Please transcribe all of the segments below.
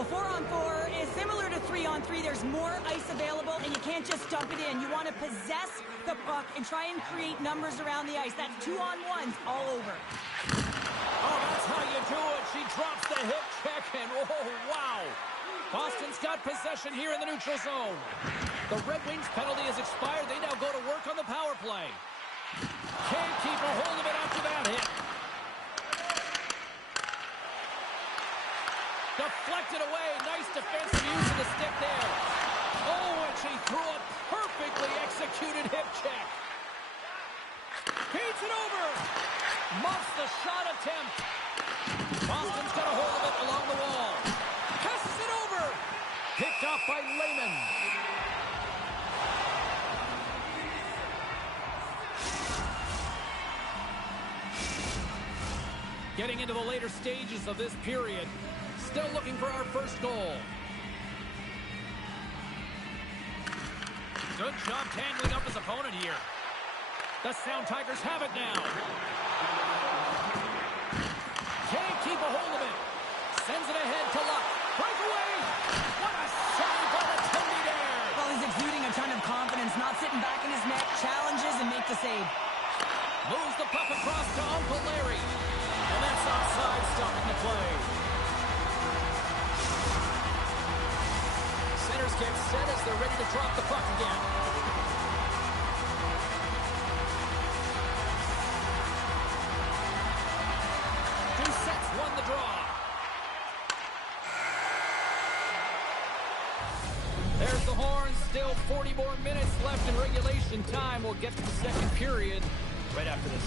Well, 4-on-4 is similar to 3-on-3. There's more ice available, and you can't just dump it in. You want to possess the puck and try and create numbers around the ice. That's 2-on-1s all over. Oh, that's how you do it. She drops the hip check, and oh, wow. Boston's got possession here in the neutral zone. The Red Wings penalty has expired. They now go to work on the power play. Can't keep a hold of it after that hit. Deflected away. Nice defensive use of the stick there. Oh, and she threw a perfectly executed hip check. Beats it over. Muffs the shot attempt. Boston's got a hold of it along the wall. Passes it over. Picked off by Lehman. Getting into the later stages of this period. Still looking for our first goal. Good job tangling up his opponent here. The Sound Tigers have it now. Can't keep a hold of it. Sends it ahead to Luck. Breakaway! What a save by the Tony there! Well, he's exuding a ton of confidence, not sitting back in his net, challenges and makes a save. Moves the puck across to Uncle Larry. And that's offside, stopping the play. Centers get set as they're ready to drop the puck again. Two sets won the draw. There's the horn. Still 40 more minutes left in regulation time. We'll get to the second period right after this.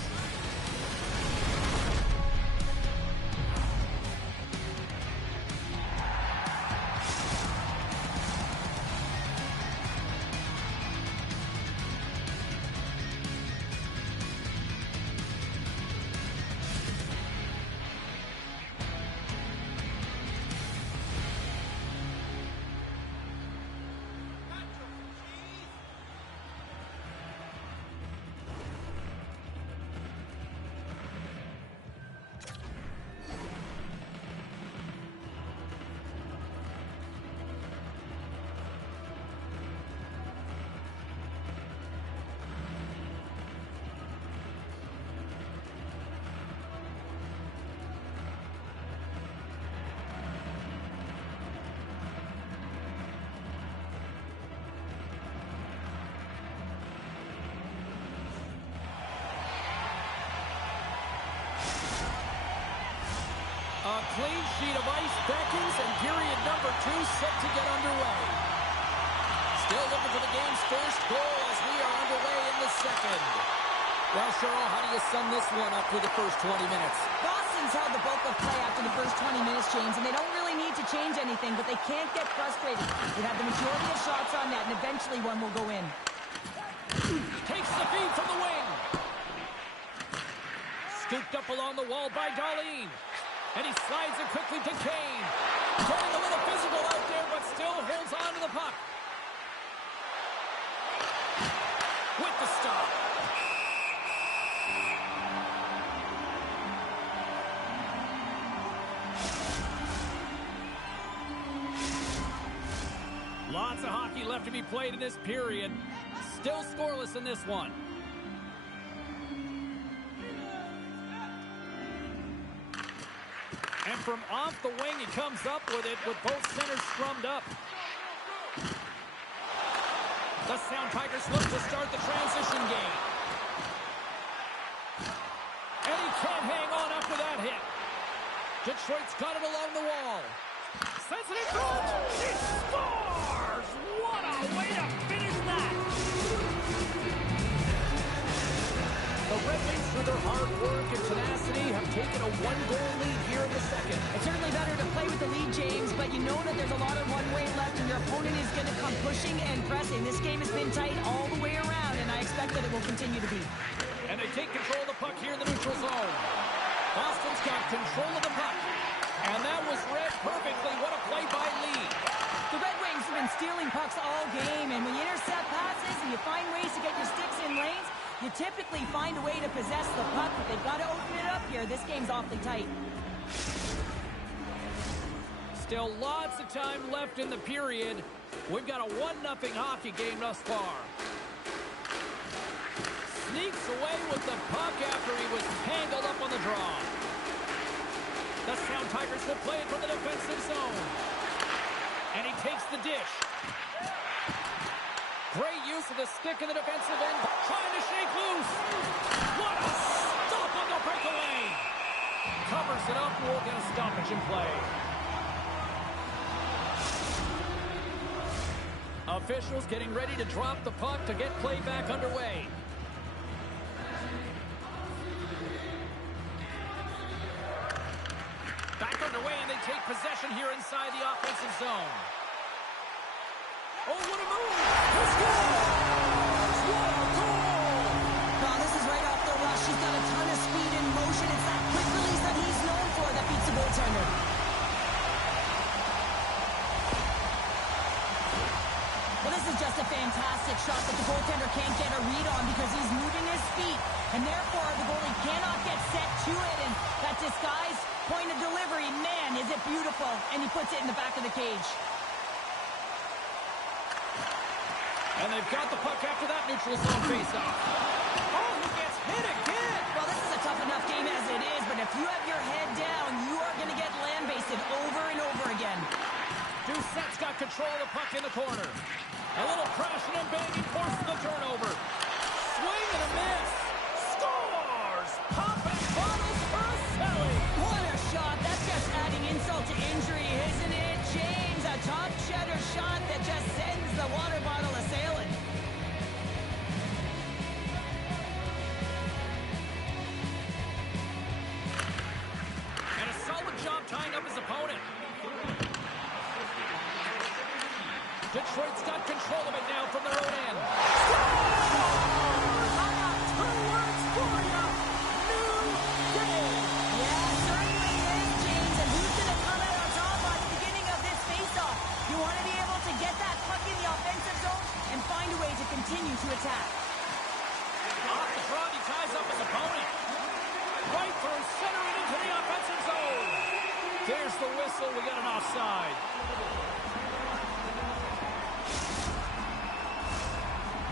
A clean sheet of ice beckons, and period number 2 set to get underway. Still looking for the game's first goal as we are underway in the second. Well, Cheryl, how do you sum this one up through the first 20 minutes? Boston's held the bulk of play after the first 20 minutes, James, and they don't really need to change anything, but they can't get frustrated. They have the majority of shots on net, and eventually one will go in. Takes the feed from the wing. Scooped up along the wall by Darlene. And he slides it quickly to Kane. Getting a little physical out there, but still holds on to the puck. With the stop. Lots of hockey left to be played in this period. Still scoreless in this one. And from off the wing, he comes up with it with both centers scrummed up. The Sound Tigers look to start the transition game. And he can't hang on after that hit. Detroit's got it along the wall. Sends it in front. He scores! What a way to finish that! The Red Wings, through their hard work and tenacity, have taken a one-goal lead here in the second. It's certainly better to play with the lead, James, but you know that there's a lot of one-way left, and your opponent is going to come pushing and pressing. This game has been tight all the way around, and I expect that it will continue to be. And they take control of the puck here in the neutral zone. Boston's got control of the puck. And that was read perfectly. What a play by Lee. The Red Wings have been stealing pucks all game, and when you intercept passes and you find ways to get your sticks in lanes, you typically find a way to possess the puck, but they've got to open it up here. This game's awfully tight. Still lots of time left in the period. We've got a 1-0 hockey game thus far. Sneaks away with the puck after he was tangled up on the draw. The Sound Tigers will play it from the defensive zone. And he takes the dish. Great use of the stick in the defensive end. Trying to shake loose. What a stop on the breakaway. Covers it up. We'll get a stoppage in play. Officials getting ready to drop the puck to get play back underway. Back underway, and they take possession here inside the offensive zone. Oh, what a move! He scores! What a goal! Wow, this is right off the rush. He's got a ton of speed and motion. It's that quick release that he's known for that beats the goaltender. Well, this is just a fantastic shot that the goaltender can't get a read on because he's moving his feet, and therefore the goalie cannot get set to it, and that disguise point of delivery, man, is it beautiful, and he puts it in the back of the cage. And they've got the puck after that neutral zone faceoff. Oh, he gets hit again! Well, this is a tough enough game as it is, but if you have your head down, you are going to get land-basted over and over again. Doucette's got control of the puck in the corner. A little crashing and banging forces the turnover. Swing and a miss. Scores! Popping bottles for a Selly. What a shot. That's just adding insult to injury, isn't it, James? A top cheddar shot that just sends the water bottle a-sailing. And a solid job tying up his opponent. Detroit's got control of it now from their own end. I got 2 words for you. New day. Yeah, certainly is, James. And who's going to come out on top at the beginning of this face-off? You want to be able to get that puck in the offensive zone and find a way to continue to attack. Off the draw, he ties up his opponent. Right through center and into the offensive zone. There's the whistle. We got an offside.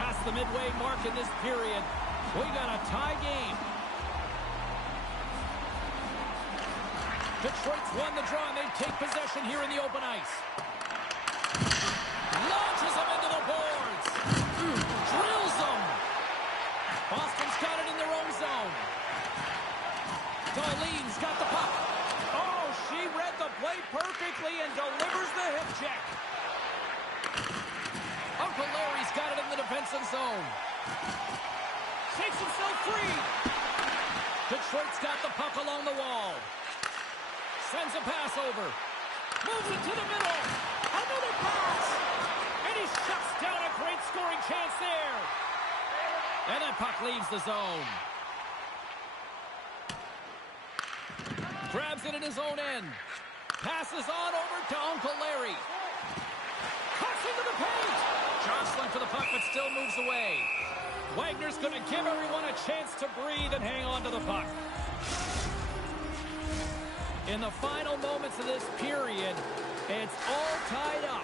Past the midway mark in this period, we got a tie game. Detroit's won the draw, and they take possession here in the open ice. Launches them into the boards. Drills them. Boston's got it in their own zone. Darlene's got the puck. Oh, she read the play perfectly and delivers the hip check. Uncle Larry's got it in the defensive zone. Shakes himself free. Detroit's got the puck along the wall. Sends a pass over. Moves it to the middle. Another pass. And he shuts down a great scoring chance there. And that puck leaves the zone. Grabs it in his own end. Passes on over to Uncle Larry. Cuts into the paint. Jostling for the puck, but still moves away. Wagner's going to give everyone a chance to breathe and hang on to the puck. In the final moments of this period, it's all tied up.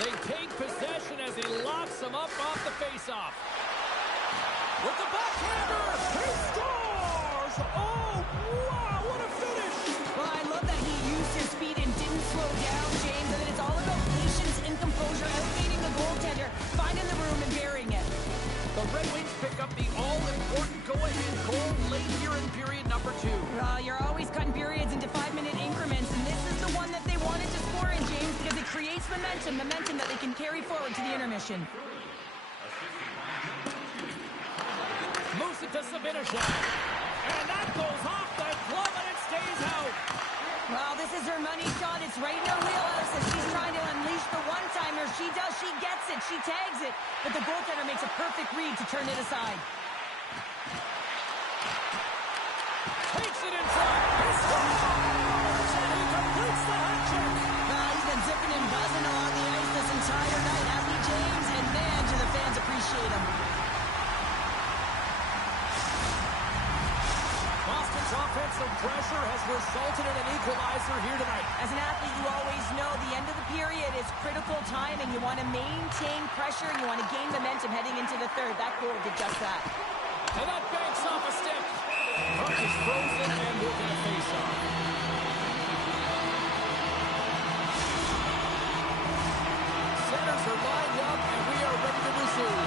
They take possession as he locks them up off the faceoff. With the backhander, he scores! Oh, wow, what a finish! Well, I love that he used his speed and didn't slow down, James, and then it's all about patience and composure, outmating the goaltender, finding the room and burying it. The Red Wings pick up the all-important go-ahead goal late here in period number 2. You're always cutting periods into 5-minute increments, and this is the one that they wanted to score in, James, because it creates momentum that they can carry forward to the intermission. Moves it to Sabinishak. And that goes off the glove and it stays out. Well, this is her money shot. It's right in her wheelhouse as she's trying to unleash the one-timer. She does. She gets it. She tags it. But the goaltender makes a perfect read to turn it aside. Takes it in front. He scores! And he completes the hat trick. He's been zipping and buzzing along the ice this entire night, hasn't he, James? And man, do the fans appreciate him. offensive pressure has resulted in an equalizer here tonight. As an athlete, you always know the end of the period is critical time, and you want to maintain pressure, and you want to gain momentum heading into the third. That goal did just that. And that banks off a stick. Puck is frozen, and we're going to face off. Centers are lined up, and we are ready to resume.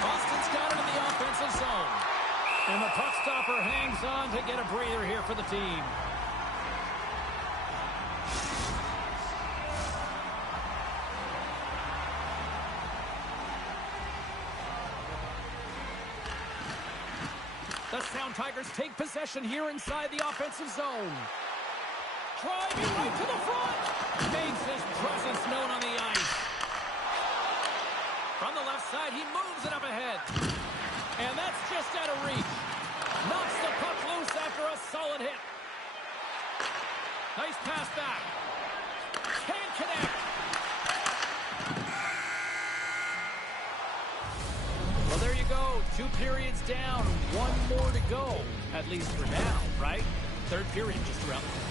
Boston's got it in the offensive zone. And the puck stopper hangs on to get a breather here for the team. The Sound Tigers take possession here inside the offensive zone. Driving right to the front. Makes his presence known on the ice. From the left side, he moves it up ahead. And that's just out of reach. Knocks the puck loose after a solid hit. Nice pass back. Can't connect. Well, there you go. 2 periods down. 1 more to go. At least for now, right? Third period just around the corner.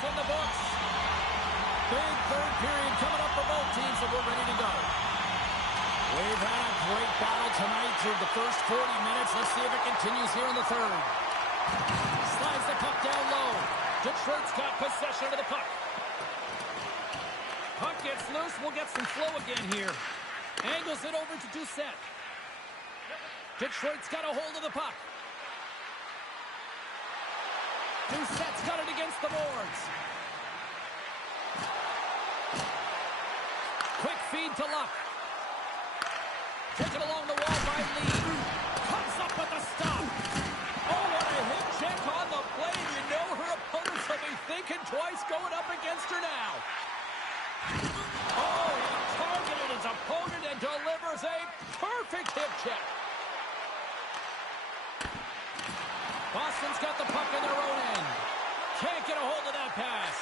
In the books. Big third period coming up for both teams, and we're ready to go. We've had a great battle tonight through the first 40 minutes. Let's see if it continues here in the third. Slides the puck down low. Detroit's got possession of the puck. Puck gets loose. We'll get some flow again here. Angles it over to Doucette. Detroit's got a hold of the puck. Doucette's got it against the boards. Quick feed to Luck. Taken along the wall by Lee. Comes up with a stop. Oh, what a hip check on the play. You know her opponents will be thinking twice going up against her now. Oh, he targeted his opponent and delivers a perfect hip check. Boston's got the puck in their own end. Can't get a hold of that pass.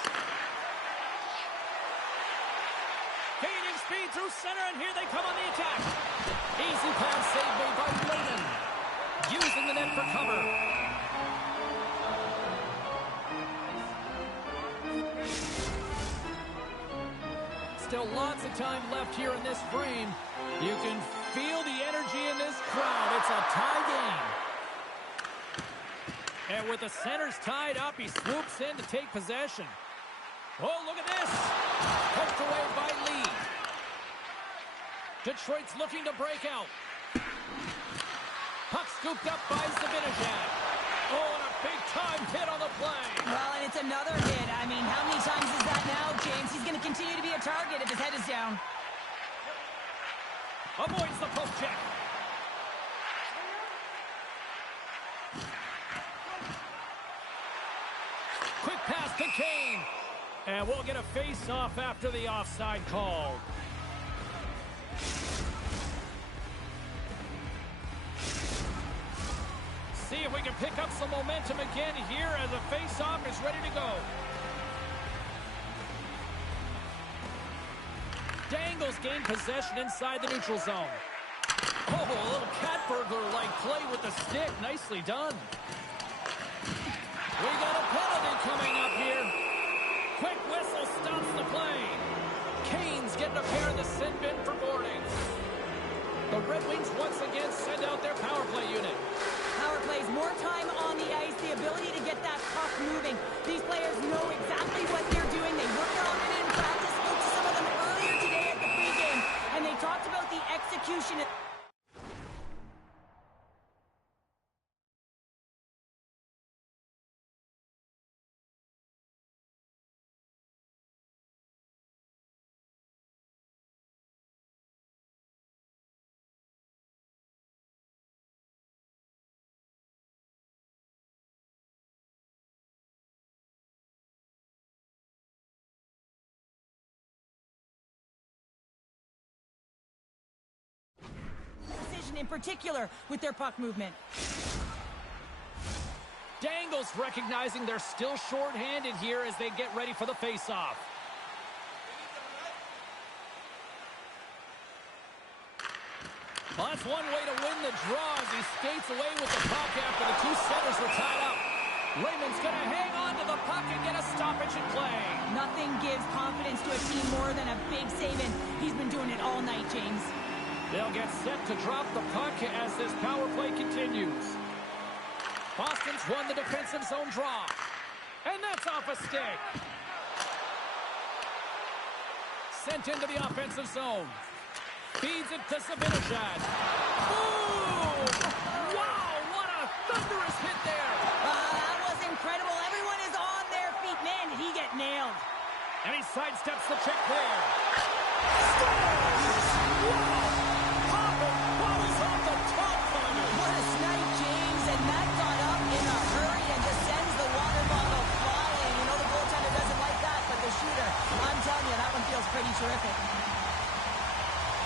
Gaining speed through center, and here they come on the attack. Easy pass saved made by Layden. Using the net for cover. Still lots of time left here in this frame. You can feel the energy in this crowd. It's a tie game. And with the centers tied up, he swoops in to take possession. Oh, look at this. Poked away by Lee. Detroit's looking to break out. Puck scooped up by Zibanejad. Oh, and a big-time hit on the play. Well, and it's another hit. I mean, how many times is that now, James? He's going to continue to be a target if his head is down. Avoids the poke check. Quick pass to Kane. And we'll get a face-off after the offside call. See if we can pick up some momentum again here as a face-off is ready to go. Dangles gain possession inside the neutral zone. Oh, a little cat burglar-like play with the stick. Nicely done. We got a penalty coming up here. Quick whistle stops the play. Kane getting a pair in the sin bin for boarding. The Red Wings once again send out their power play unit. Power plays, more time on the ice, the ability to get that puck moving. These players know exactly what they're doing. They worked on it in practice. Spoke to some of them earlier today at the pregame, and they talked about the execution. In particular with their puck movement. Dangles recognizing they're still short-handed here as they get ready for the face-off. Well, that's one way to win the draw as he skates away with the puck after the two centers were tied up. Raymond's going to hang on to the puck and get a stoppage in play. Nothing gives confidence to a team more than a big save, and he's been doing it all night, James. They'll get set to drop the puck as this power play continues. Boston's won the defensive zone draw. And that's off a stick. Sent into the offensive zone. Feeds it to Zibanejad. Boom! Wow, what a thunderous hit there. That was incredible. Everyone is on their feet. Man, did he get nailed. And he sidesteps the check there. Scores! Wow! What a snipe, James, and that got up in a hurry and just sends the water bottle flying. You know the goaltender doesn't like that, but the shooter, I'm telling you, that one feels pretty terrific.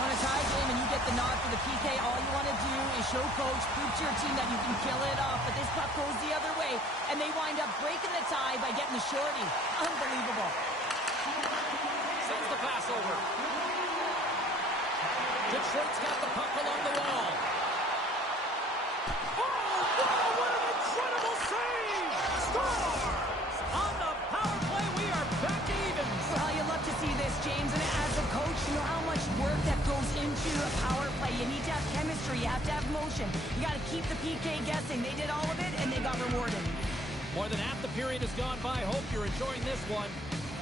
On a tie game and you get the nod for the PK, all you want to do is show coach, prove to your team that you can kill it off, but this puck goes the other way, and they wind up breaking the tie by getting the shorty. Unbelievable. Sends the pass over. Detroit's got the puck along the wall. Oh, wow, what an incredible save! Scores! On the power play, we are back even. Well, you love to see this, James, and as a coach, you know how much work that goes into a power play. You need to have chemistry, you have to have motion. You got to keep the PK guessing. They did all of it, and they got rewarded. More than half the period has gone by. Hope you're enjoying this one.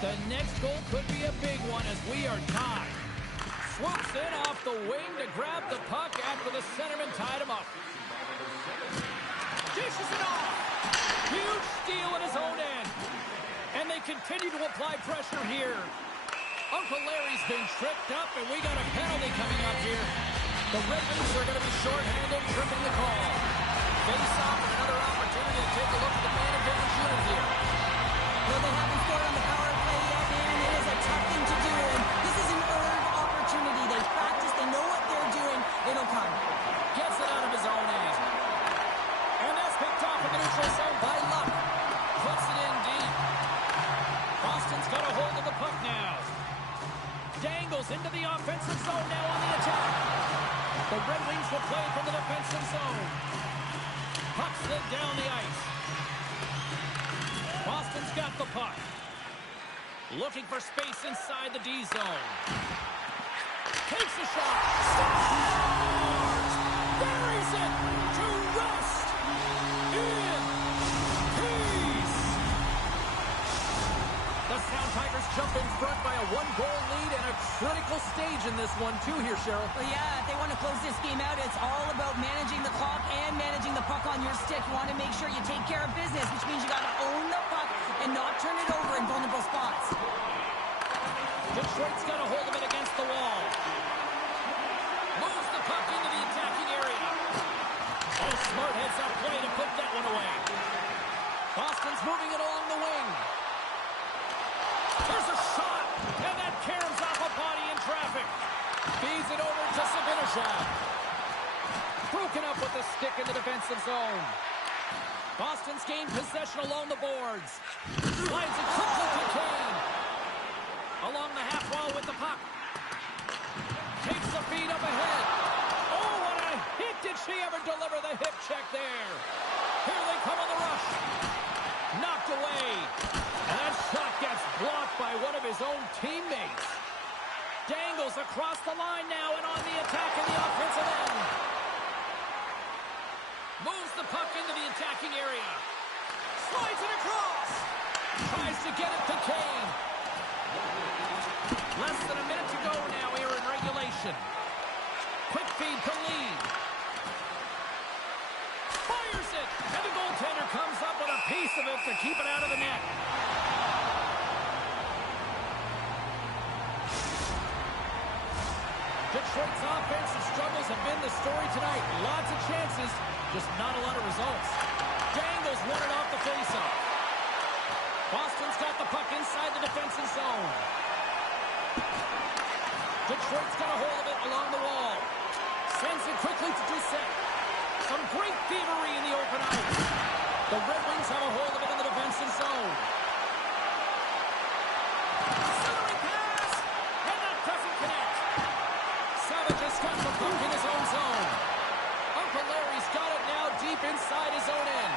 The next goal could be a big one as we are tied. Swoops in off the wing to grab the puck after the centerman tied him up. Dishes it off. Huge steal at his own end. And they continue to apply pressure here. Uncle Larry's been tripped up, and we got a penalty coming up here. The Red Wings are going to be shorthanded, tripping the call. Face off and another opportunity to take a look at the man advantage unit here. Well, they haven't scored on the power play yet, man. It is a tough thing to do, and this is an earned opportunity. They practice, they know what they're doing. It'll come. Gets it out of his own end. And that's picked off in the neutral zone by Luck. Puts it in deep. Boston's got a hold of the puck now. Dangles into the offensive zone now on the attack. The Red Wings will play from the defensive zone. Puck slid down the ice. Boston's got the puck. Looking for space inside the D zone. Takes a shot. Scores! Buries it to Rust. In peace. The Sound Tigers jump in front by a one-goal lead and a critical stage in this one, too, here, Cheryl. Well, yeah, if they want to close this game out, it's all about managing the clock and managing the puck on your stick. You want to make sure you take care of business, which means you got to own the puck and not turn it over in vulnerable spots. Detroit's got a hold of it against the wall. Moves the puck into the attacking area. Oh, smart heads-up play to put that one away. Boston's moving it along the wing. There's a shot, and that caroms off a body in traffic. Feeds it over to Zibanejad. Broken up with the stick in the defensive zone. Boston's gained possession along the boards. Slides it quickly to Kane. Along the half wall with the puck. Takes the feed up ahead. Oh, what a hit! Did she ever deliver the hip check there? Here they come on the rush. Knocked away. And that shot gets blocked by one of his own teammates. Dangles Jangles across the line now and on the attack in the offensive end. Moves the puck into the attacking area. Slides it across. Tries to get it to Kane. Less than a minute to go now here in regulation. Quick feed to Lee. Fires it. And the goaltender comes up with a piece of it to keep it out of the net. Detroit's offensive struggles have been the story tonight. Lots of chances, just not a lot of results. Jangles won it off the faceoff. Boston's got the puck inside the defensive zone. Detroit's got a hold of it along the wall. Sends it quickly to Doucette. Some great thievery in the open ice. The Red Wings have a hold of it in the defensive zone. Centering pass, and that doesn't connect. Savage has got the puck in his own zone. Uncle Larry's got it now deep inside his own end.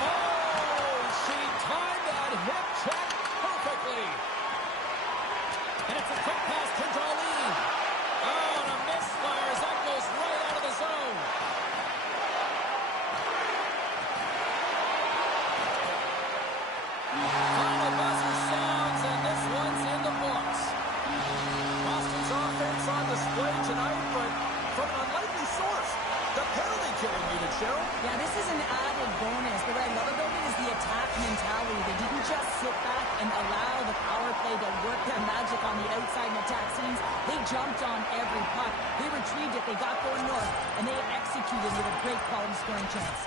Oh, she timed that hip check perfectly. And it's a quick pass to Darlene. Oh, and a misfire as that goes right out of the zone. Final buzzer sounds, and this one's in the books. Boston's offense on display tonight, but from an unlikely source. The penalty killing unit, Cheryl. Yeah, this is an added bonus, but what I love about it is the attack mentality. They didn't just sit back and allow the power play to work their magic on the outside and attack scenes. They jumped on every puck. They retrieved it. They got going north, and they executed with a great quality scoring chance.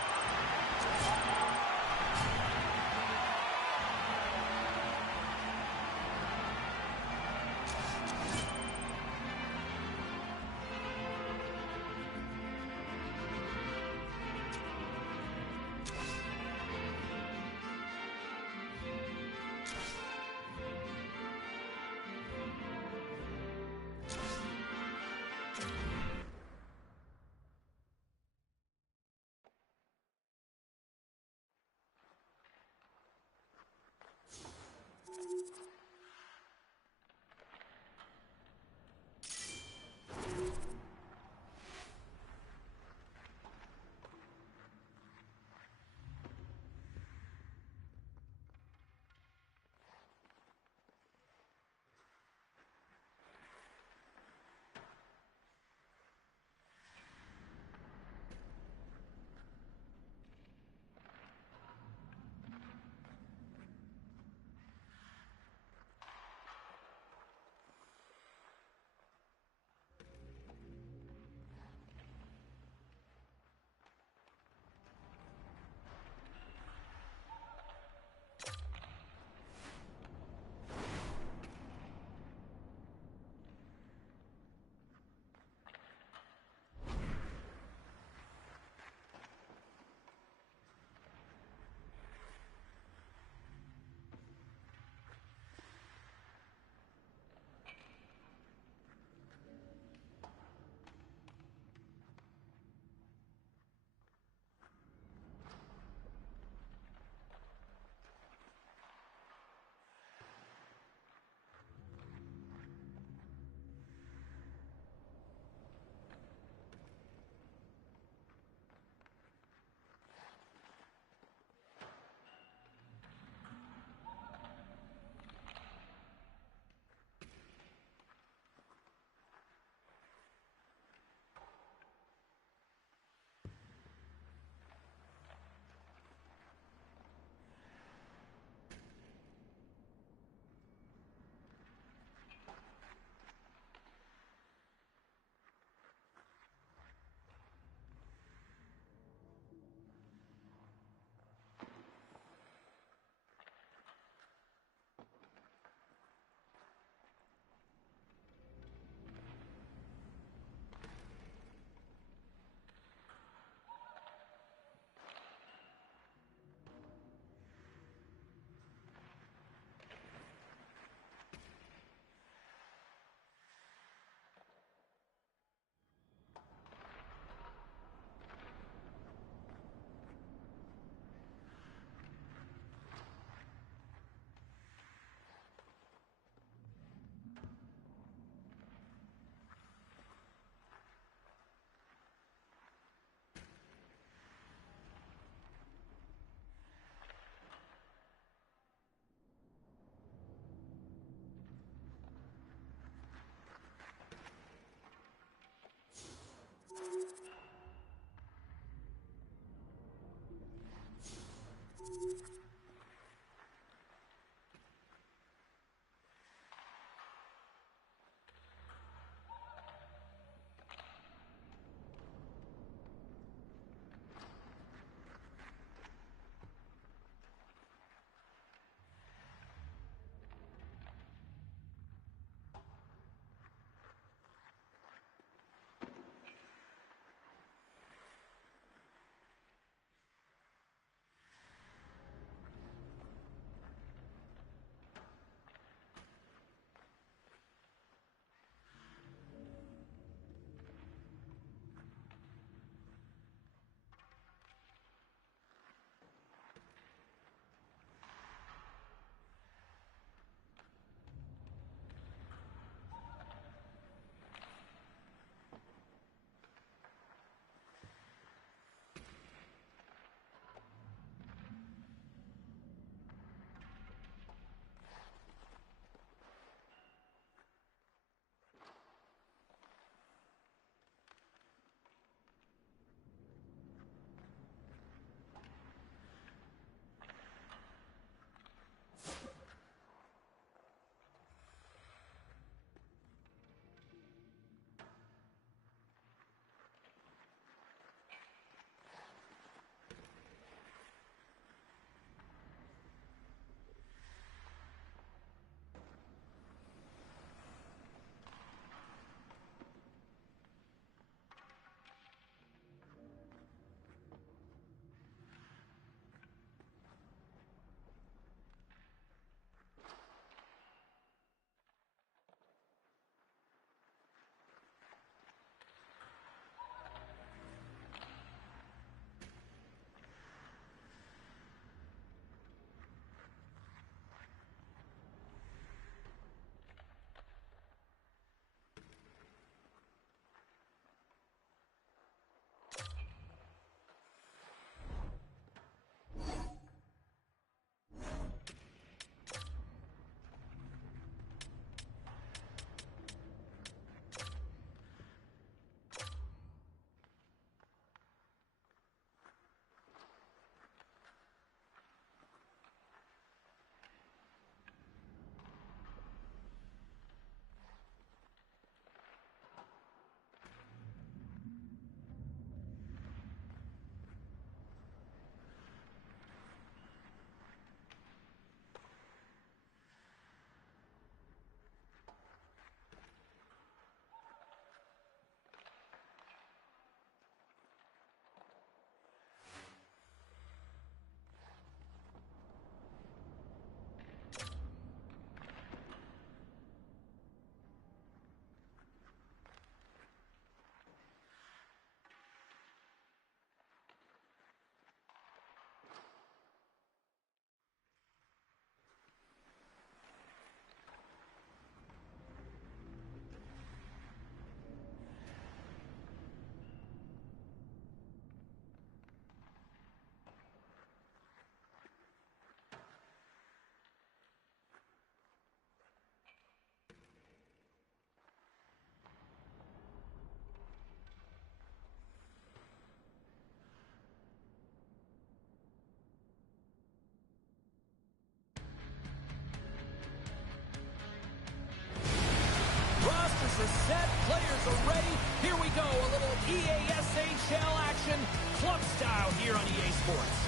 Rosters are set, players are ready. Here we go, a little EASHL action, club style here on EA Sports.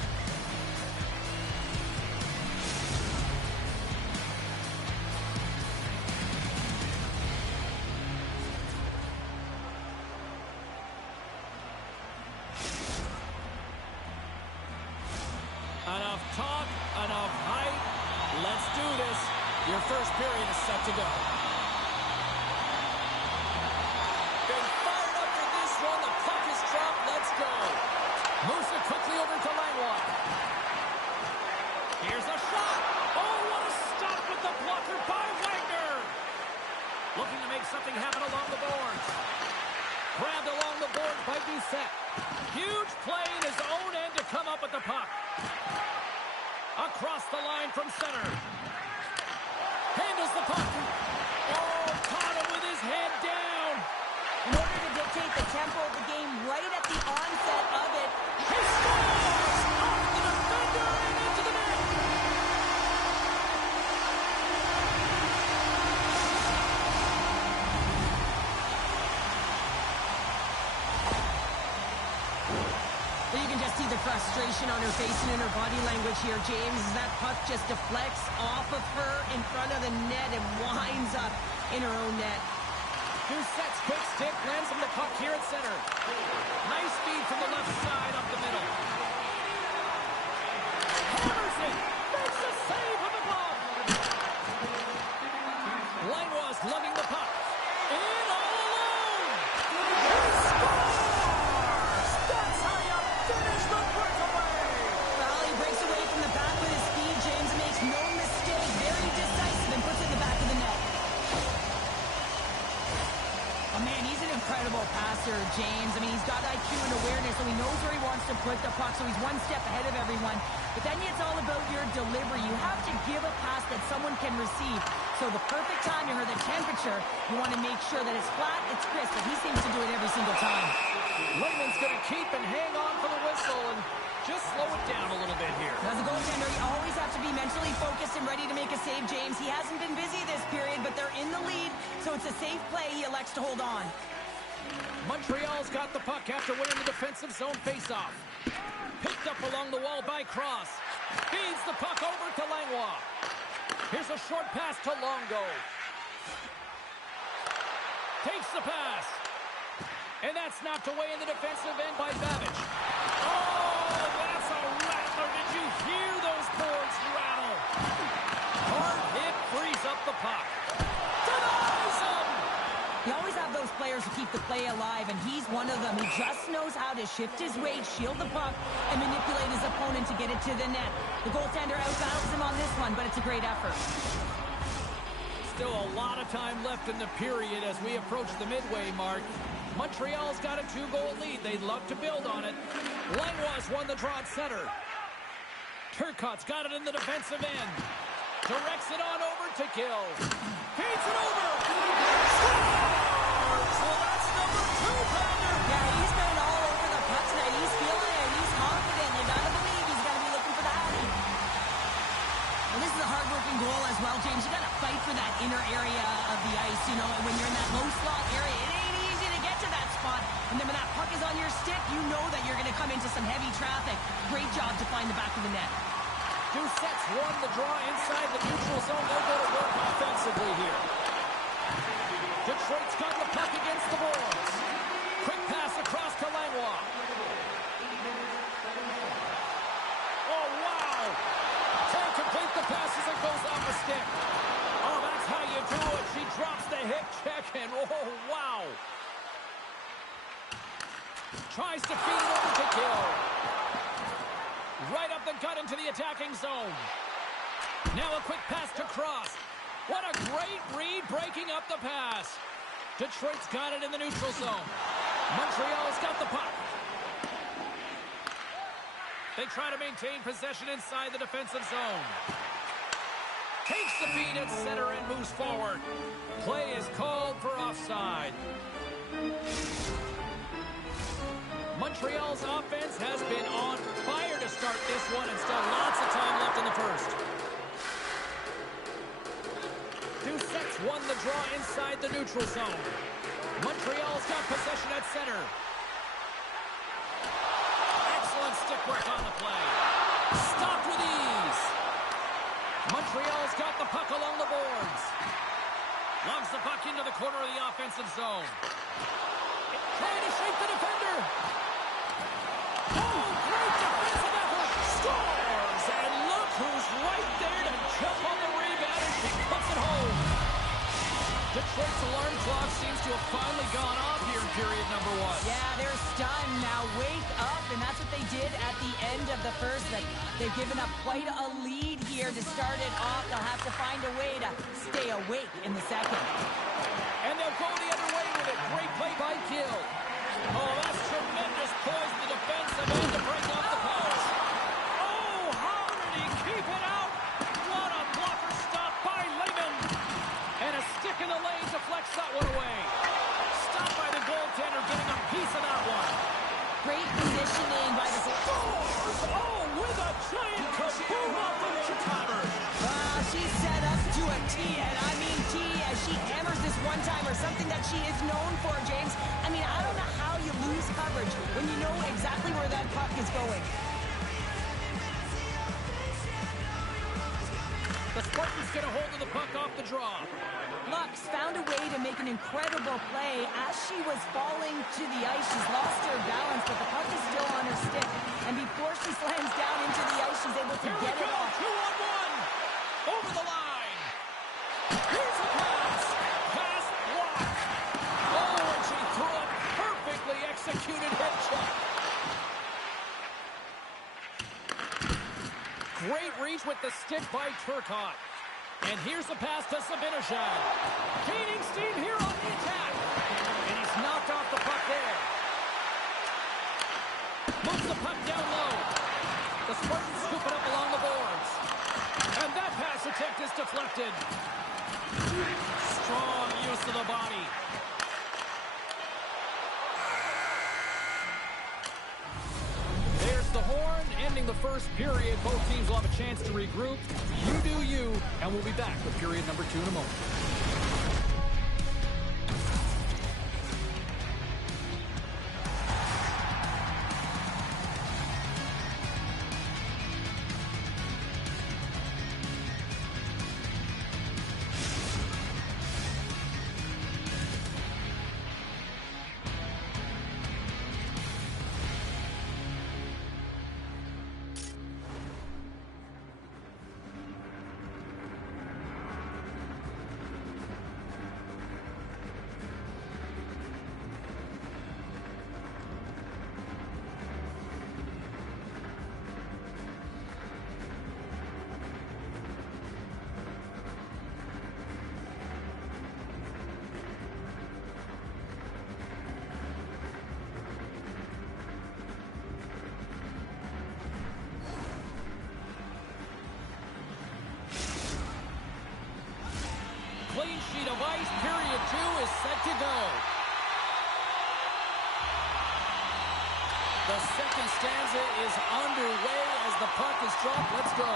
Enough talk, enough hype. Let's do this. Your first period is set to go. Been fired up for this one. The puck is dropped. Let's go. Moves it quickly over to Langlois. Here's a shot. Oh, what a stop with the blocker by Wagner. Looking to make something happen along the boards. Grabbed along the boards by Doucette. Huge play in his own end to come up with the puck. Across the line from center. Handles the puck. Oh, caught him with his head down. In order to dictate the tempo of the game right at the onset of it. He scores! Off the defender and into But you can just see the frustration on her face and in her body language here, James, as that puck just deflects off of her in front of the net and winds up in her own net. Doucette's quick stick lands him the puck here at center. Nice speed from the left side up the middle. Hammers it. Makes a save with the glove. Langlois lugging the puck. In all alone. He scores! That's how you finish the breakaway. Well, he breaks away from the back with his speed, James, and makes no mistake. Very decisive and puts it in the back of the net. Oh, man, he's an incredible passer, James. I mean, he's got IQ and awareness, so he knows where he wants to put the puck, so he's one step ahead of everyone. But then it's all about your delivery. You have to give a pass that someone can receive. So the perfect timing or the temperature, you want to make sure that it's flat, it's crisp, and he seems to do it every single time. Lehman's going to keep and hang on for the whistle and just slow it down a little bit here. As a goaltender, you always have to be mentally focused and ready to make a save, James. He hasn't been busy this period, but they're in the lead, so it's a safe play. He elects to hold on. Montreal's got the puck after winning the defensive zone faceoff. Picked up along the wall by Cross. Feeds the puck over to Langlois. Here's a short pass to Longo. Takes the pass. And that's knocked away in the defensive end by Babbage. Oh, that's a rattler. Did you hear those boards rattle? Hard hit frees up the puck. Denies him! You always have those players who keep the play alive, and he's one of them. He just knows how to shift his weight, shield the puck, and manipulate his opponent to get it to the net. The goaltender outbattles him on this one, but it's a great effort. Still a lot of time left in the period as we approach the midway mark. Montreal's got a 2-goal lead. They'd love to build on it. Langlois won the draw at center. Turcotte's got it in the defensive end. Directs it on over to Gill. Feeds it over. Scores! Well, that's number 2-pounder. Yeah, he's been all over the puck tonight. He's feeling it. He's confident. You gotta believe he's gotta be looking for the hattie. Well, this is a hard-working goal as well, James. You gotta fight for that inner area of the ice, you know, and when you're in that low slot area, it ain't easy to get to that spot. And then when that puck is on your stick, you know that you're gonna come into some heavy traffic. Great job to find the back of the net. Doucette's won the draw inside the neutral zone. They'll go to work offensively here. Detroit's got the puck against the boards. Quick pass across to Langlois. Oh, wow! Can't complete the pass as it goes off the stick. Oh, that's how you do it. She drops the hip check and oh, wow! Tries to feed it over to Gill. Right up the gut into the attacking zone. Now a quick pass to Cross. What a great read breaking up the pass. Detroit's got it in the neutral zone. Montreal's got the puck. They try to maintain possession inside the defensive zone. Takes the feed at center and moves forward. Play is called for offside. Montreal's offense has been on fire to start this one, and still lots of time left in the first. Doucette's won the draw inside the neutral zone. Montreal's got possession at center. Excellent stick work on the play. Stopped with ease. Montreal's got the puck along the boards. Loves the puck into the corner of the offensive zone. Trying to shake the defender. Oh, great defensive effort. Scores! And look who's right there to jump on the rebound, and she puts it home. Detroit's alarm clock seems to have finally gone off here in period number 1. Yeah, they're stunned. Now wake up, and that's what they did at the end of the first. They've given up quite a lead here to start it off. They'll have to find a way to stay awake in the second. And they'll go the other way with it. Great play by Gill. Oh, that's tremendous poise in the defensive end to break off the pass. Oh, how did he keep it out? What a blocker stop by Lehman. And a stick in the lane deflects that one away. Stopped by the goaltender, getting a piece of that one. Great positioning by the... Scores! Oh, with a giant kaboom off the Chicago. She's set up to a T, and I mean T, as she hammers this one-timer, something that she is known for, James. I mean, I don't know how you lose coverage when you know exactly where that puck is going. The Spartans get a hold of the puck off the draw. Lux found a way to make an incredible play. As she was falling to the ice, she's lost her balance, but the puck is still on her stick. And before she slams down into the ice, she's able to get it off. 2-on-1. Over the line. Here's a pass. Pass blocked. Oh, and she threw a perfectly executed hip check. Great reach with the stick by Turcotte. And here's the pass to Sabinishad. Gaining steam here on the attack. And he's knocked off the puck there. Moves the puck down low. The Spartans scoop it up along the boards. And that pass attempt is deflected. Strong use of the body. There's the horn, ending the first period. Both teams will have a chance to regroup. You do you, and we'll be back with period number 2 in a moment. Clean sheet of ice. Period 2 is set to go. The second stanza is underway as the puck is dropped. Let's go.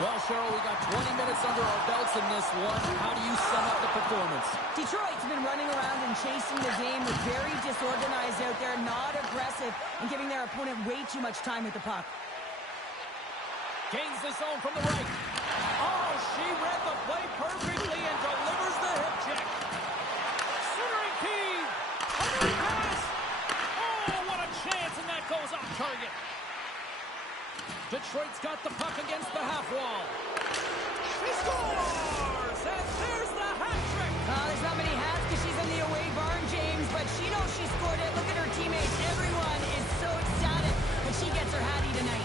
Well, Cheryl, we got 20 minutes under our belts in this one. How do you sum up the performance? Detroit's been running around and chasing the game. With very disorganized out there, not aggressive, and giving their opponent way too much time with the puck. Gains the zone from the right. Oh, she read the play perfectly and delivers the hip check. Centering key. Another pass. Oh, what a chance, and that goes off target. Detroit's got the puck against the half wall. She scores! And there's the hat trick. There's not many hats because she's in the away barn, James, but she knows she scored it. Look at her teammates. Everyone is so ecstatic when she gets her hattie tonight.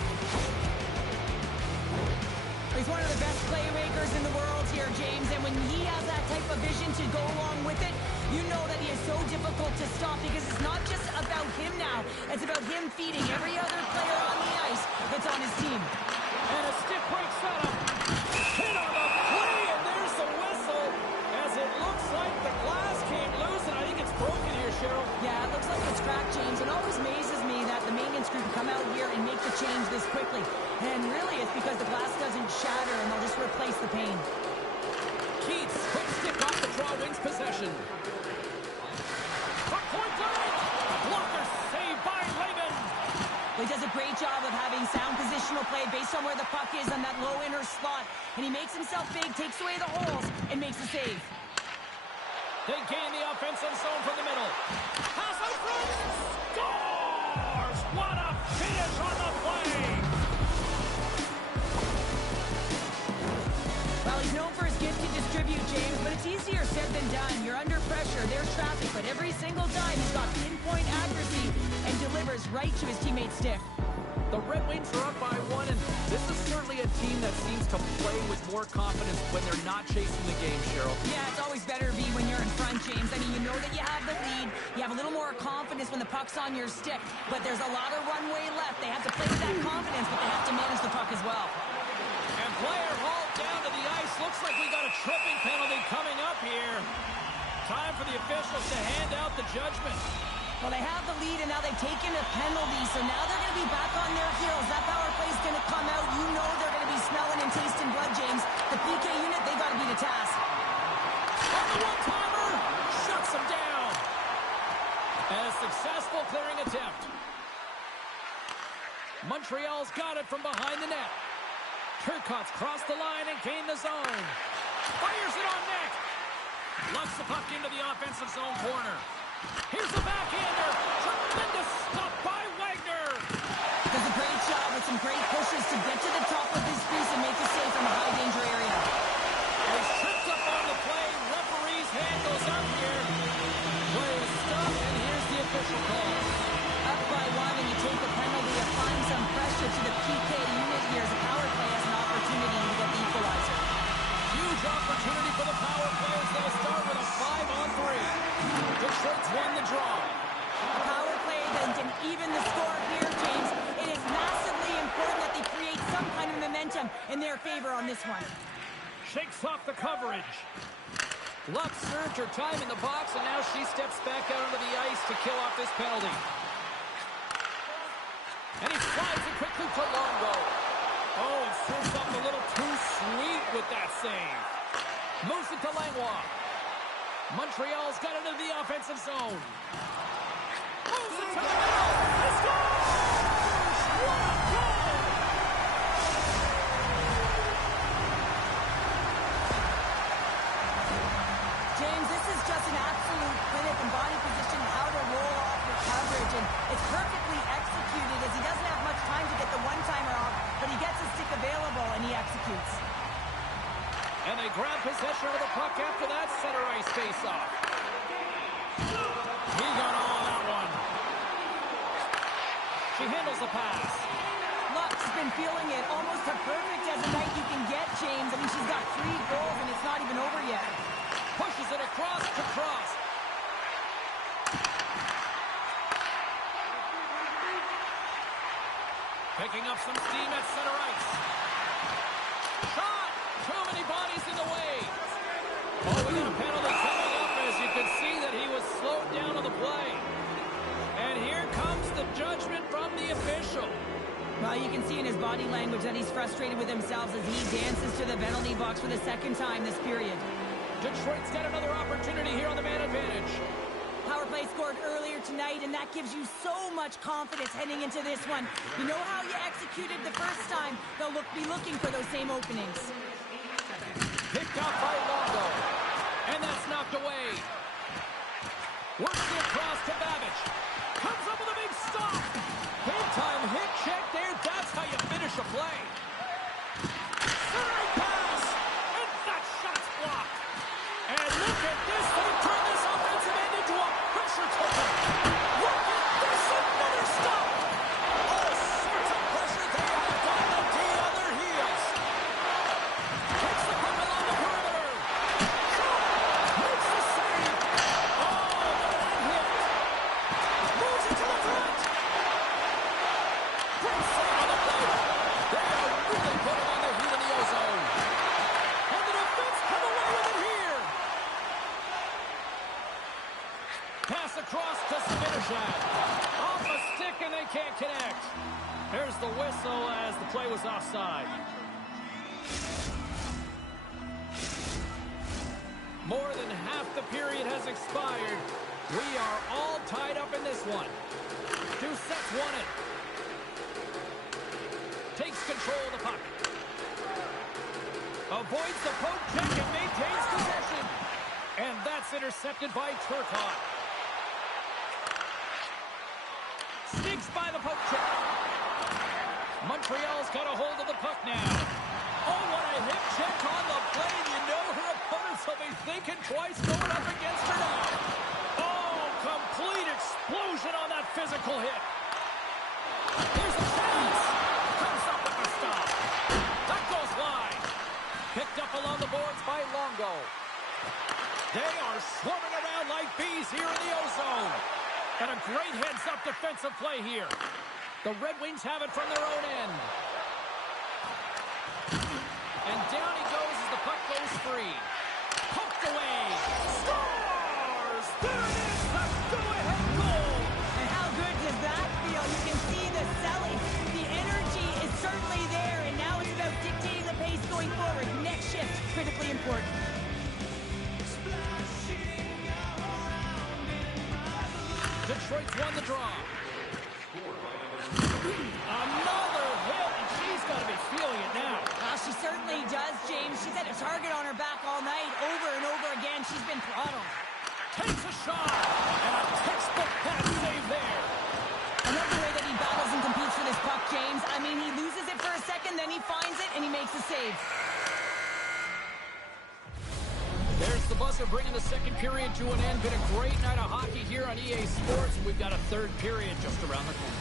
He's one of the best playmakers in the world here, James, and when he has that type of vision to go along with it, you know that he is so difficult to stop because it's not just about him now. It's about him feeding every other player on the ice that's on his team. And a stick break setup. Hit on the play, and there's the whistle as it looks like the glass came loose, and I think it's broken here, Cheryl. Yeah, it looks like it's cracked, James. It always amazes me that the maintenance crew can come out here and make the change this quickly. And really, it's because the glass doesn't shatter, and they'll just replace the pane. Keats, quick stick off the draw, wins possession. From point blank, blocker saved by Lehman. He does a great job of having sound positional play based on where the puck is on that low inner slot. And he makes himself big, takes away the holes, and makes a save. They gain the offensive zone from the middle. Pass out front. Scores! What a finish on the play! Well, he's known for his gift to distribute, James, but it's easier said than done. You're under pressure, there's traffic, but every single time he's got pinpoint accuracy and delivers right to his teammate's stick. The Red Wings are up by 1, and this is certainly a team that seems to play with more confidence when they're not chasing the game, Cheryl. Yeah, it's always better to be when you're in front, James. I mean, you know that you have the lead. You have a little more confidence when the puck's on your stick, but there's a lot of runway left. They have to play with that confidence, but they have to manage the puck as well. And player hauled down to the ice. Looks like we got a tripping penalty coming up here. Time for the officials to hand out the judgment. Well, they have the lead, and now they've taken a penalty, so now they're going to be back on their heels. That power play is going to come out. You know they're going to be smelling and tasting blood, James. The PK unit, they got to be the task. On the one-timer, shuts them down. And a successful clearing attempt. Montreal's got it from behind the net. Turcotte's crossed the line and gained the zone. Fires it on net. Locks the puck into the offensive zone corner. Here's the backhander. Tremendous stop by Wagner. Does a great job with some great pushes to get to the top of his crease and make the save from a high-danger area. He's tripped up on the play. Referee's hand goes up here. Play is stopped, and here's the official call. Up by one, and you take the penalty, applying some pressure to the PK unit here as the power play has an opportunity to get the equalizer. Huge opportunity for the power play as they'll start with a 5-on-3. Detroit's won the draw. Power play doesn't even the score here, James. It is massively important that they create some kind of momentum in their favor on this one. Shakes off the coverage. Luck served her time in the box, and now she steps back out onto the ice to kill off this penalty. And he slides it quickly to Longo. Oh, and serves something a little too sweet with that save. Moves it to Langlois. Montreal's got it into the offensive zone. Moves it to the middle. He scores! What a goal! James, this is just an absolute clinic and body position, how to roll off your coverage, and it's perfectly executed as he doesn't have much time to get the one-timer off, but he gets his stick available and he executes. And they grab possession of the puck after that center ice face-off. He got all that one. She handles the pass. Luck's been feeling it almost as perfect as a night you can get, James. I mean, she's got 3 goals and it's not even over yet. Pushes it across to Cross. Picking up some steam at center ice. Shot! Too many bodies in the way. Oh, we got a penalty coming up as you can see that he was slowed down on the play. And here comes the judgment from the official. Well, you can see in his body language that he's frustrated with himself as he dances to the penalty box for the 2nd time this period. Detroit's got another opportunity here on the man advantage. Power play scored earlier tonight, and that gives you so much confidence heading into this one. You know how you executed the first time, they'll be looking for those same openings. Picked up by Longo, and that's knocked away. Works it across to Babbage. Comes up with a big stop. Big-time hit check there. That's how you finish a play. Third pass, and that shot's blocked. And look at this. They turn this offensive end into a pressure cooker. Look at this. Another stop. All sorts of pressure. They have got the D on their heels. Takes the puck along the perimeter. Shot. Makes the save. Oh, what a hit. Moves it to the front. Great save on the play. They are really putting on the heat in the ozone. And the defense come away with it here. Pass across to Spinachad. Off a stick and they can't connect. There's the whistle as the play was offside. More than half the period has expired. We are all tied up in this one. 2 sets won it. Takes control of the puck. Avoids the poke check and maintains possession. And that's intercepted by Turcotte. Sneaks by the poke check. Montreal's got a hold of the puck now. Oh, what a hip check on the play. You know her opponents will be thinking twice going up against her now. Oh, complete explosion on that physical hit. Here's a chance. Comes up with the stop. That goes wide. Picked up along the boards by Longo. They are swarming around like bees here in the ozone. And a great heads-up defensive play here. The Red Wings have it from their own end. And down he goes as the puck goes free. Poked away. Scores! There it is, the go-ahead goal! And how good does that feel? You can see the selling. The energy is certainly there, and now it's about dictating the pace going forward. Next shift, critically important. Detroit's won the draw. Another hit, and she's got to be feeling it now. She certainly does, James. She's had a target on her back all night, over and over again. She's been throttled. Takes a shot, and a textbook pass save there. I love the way that he battles and competes for this puck, James. I mean, he loses it for a second, then he finds it, and he makes a save. There's the buzzer bringing the second period to an end. Been a great night of hockey here on EA Sports. We've got a third period just around the corner.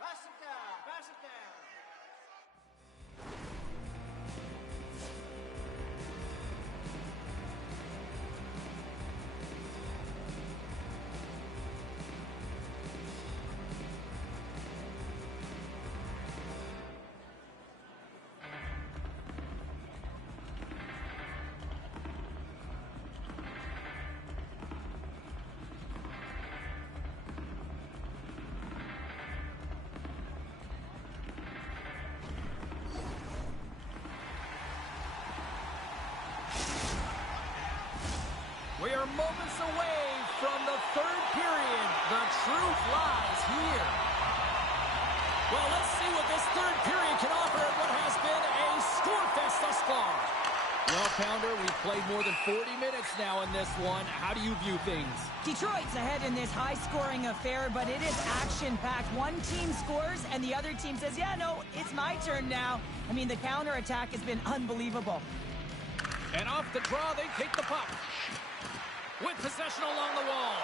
Pass it down, pass it down. We are moments away from the third period. The truth lies here. Well, let's see what this third period can offer at what has been a scorefest thus far. Well, Pounder, we've played more than 40 minutes now in this one. How do you view things? Detroit's ahead in this high-scoring affair, but it is action-packed. One team scores, and the other team says, yeah, no, it's my turn now. I mean, the counterattack has been unbelievable. And off the draw, they take the puck. With possession along the wall.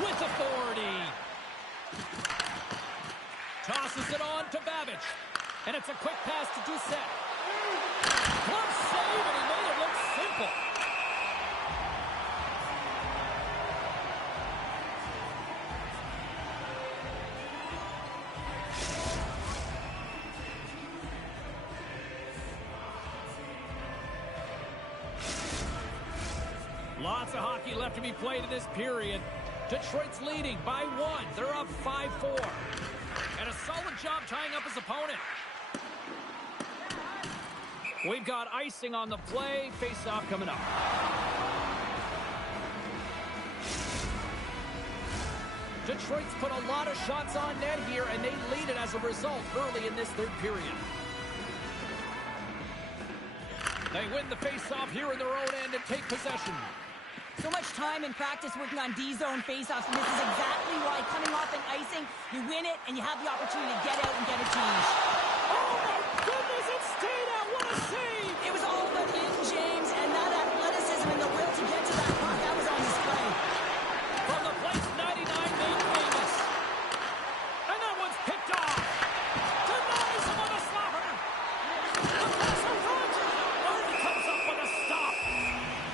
With authority. Tosses it on to Babbage. And it's a quick pass to Doucette. Glove save, and he made it look simple. Lots of hockey left to be played in this period. Detroit's leading by 1. They're up 5-4. And a solid job tying up his opponent. We've got icing on the play. Face-off coming up. Detroit's put a lot of shots on net here, and they lead it as a result early in this third period. They win the face-off here in their own end and take possession. So much time and practice working on D-zone faceoffs, and this is exactly why coming off an icing, you win it, and you have the opportunity to get out and get a change. Oh, my goodness, it stayed out. What a save! It was all but in, James, and that athleticism and the will to get to that puck, that was on display. From the place 99 made famous. And that one's picked off. Denies him on a slapper. The pass of Rogers. Martin comes up with a stop.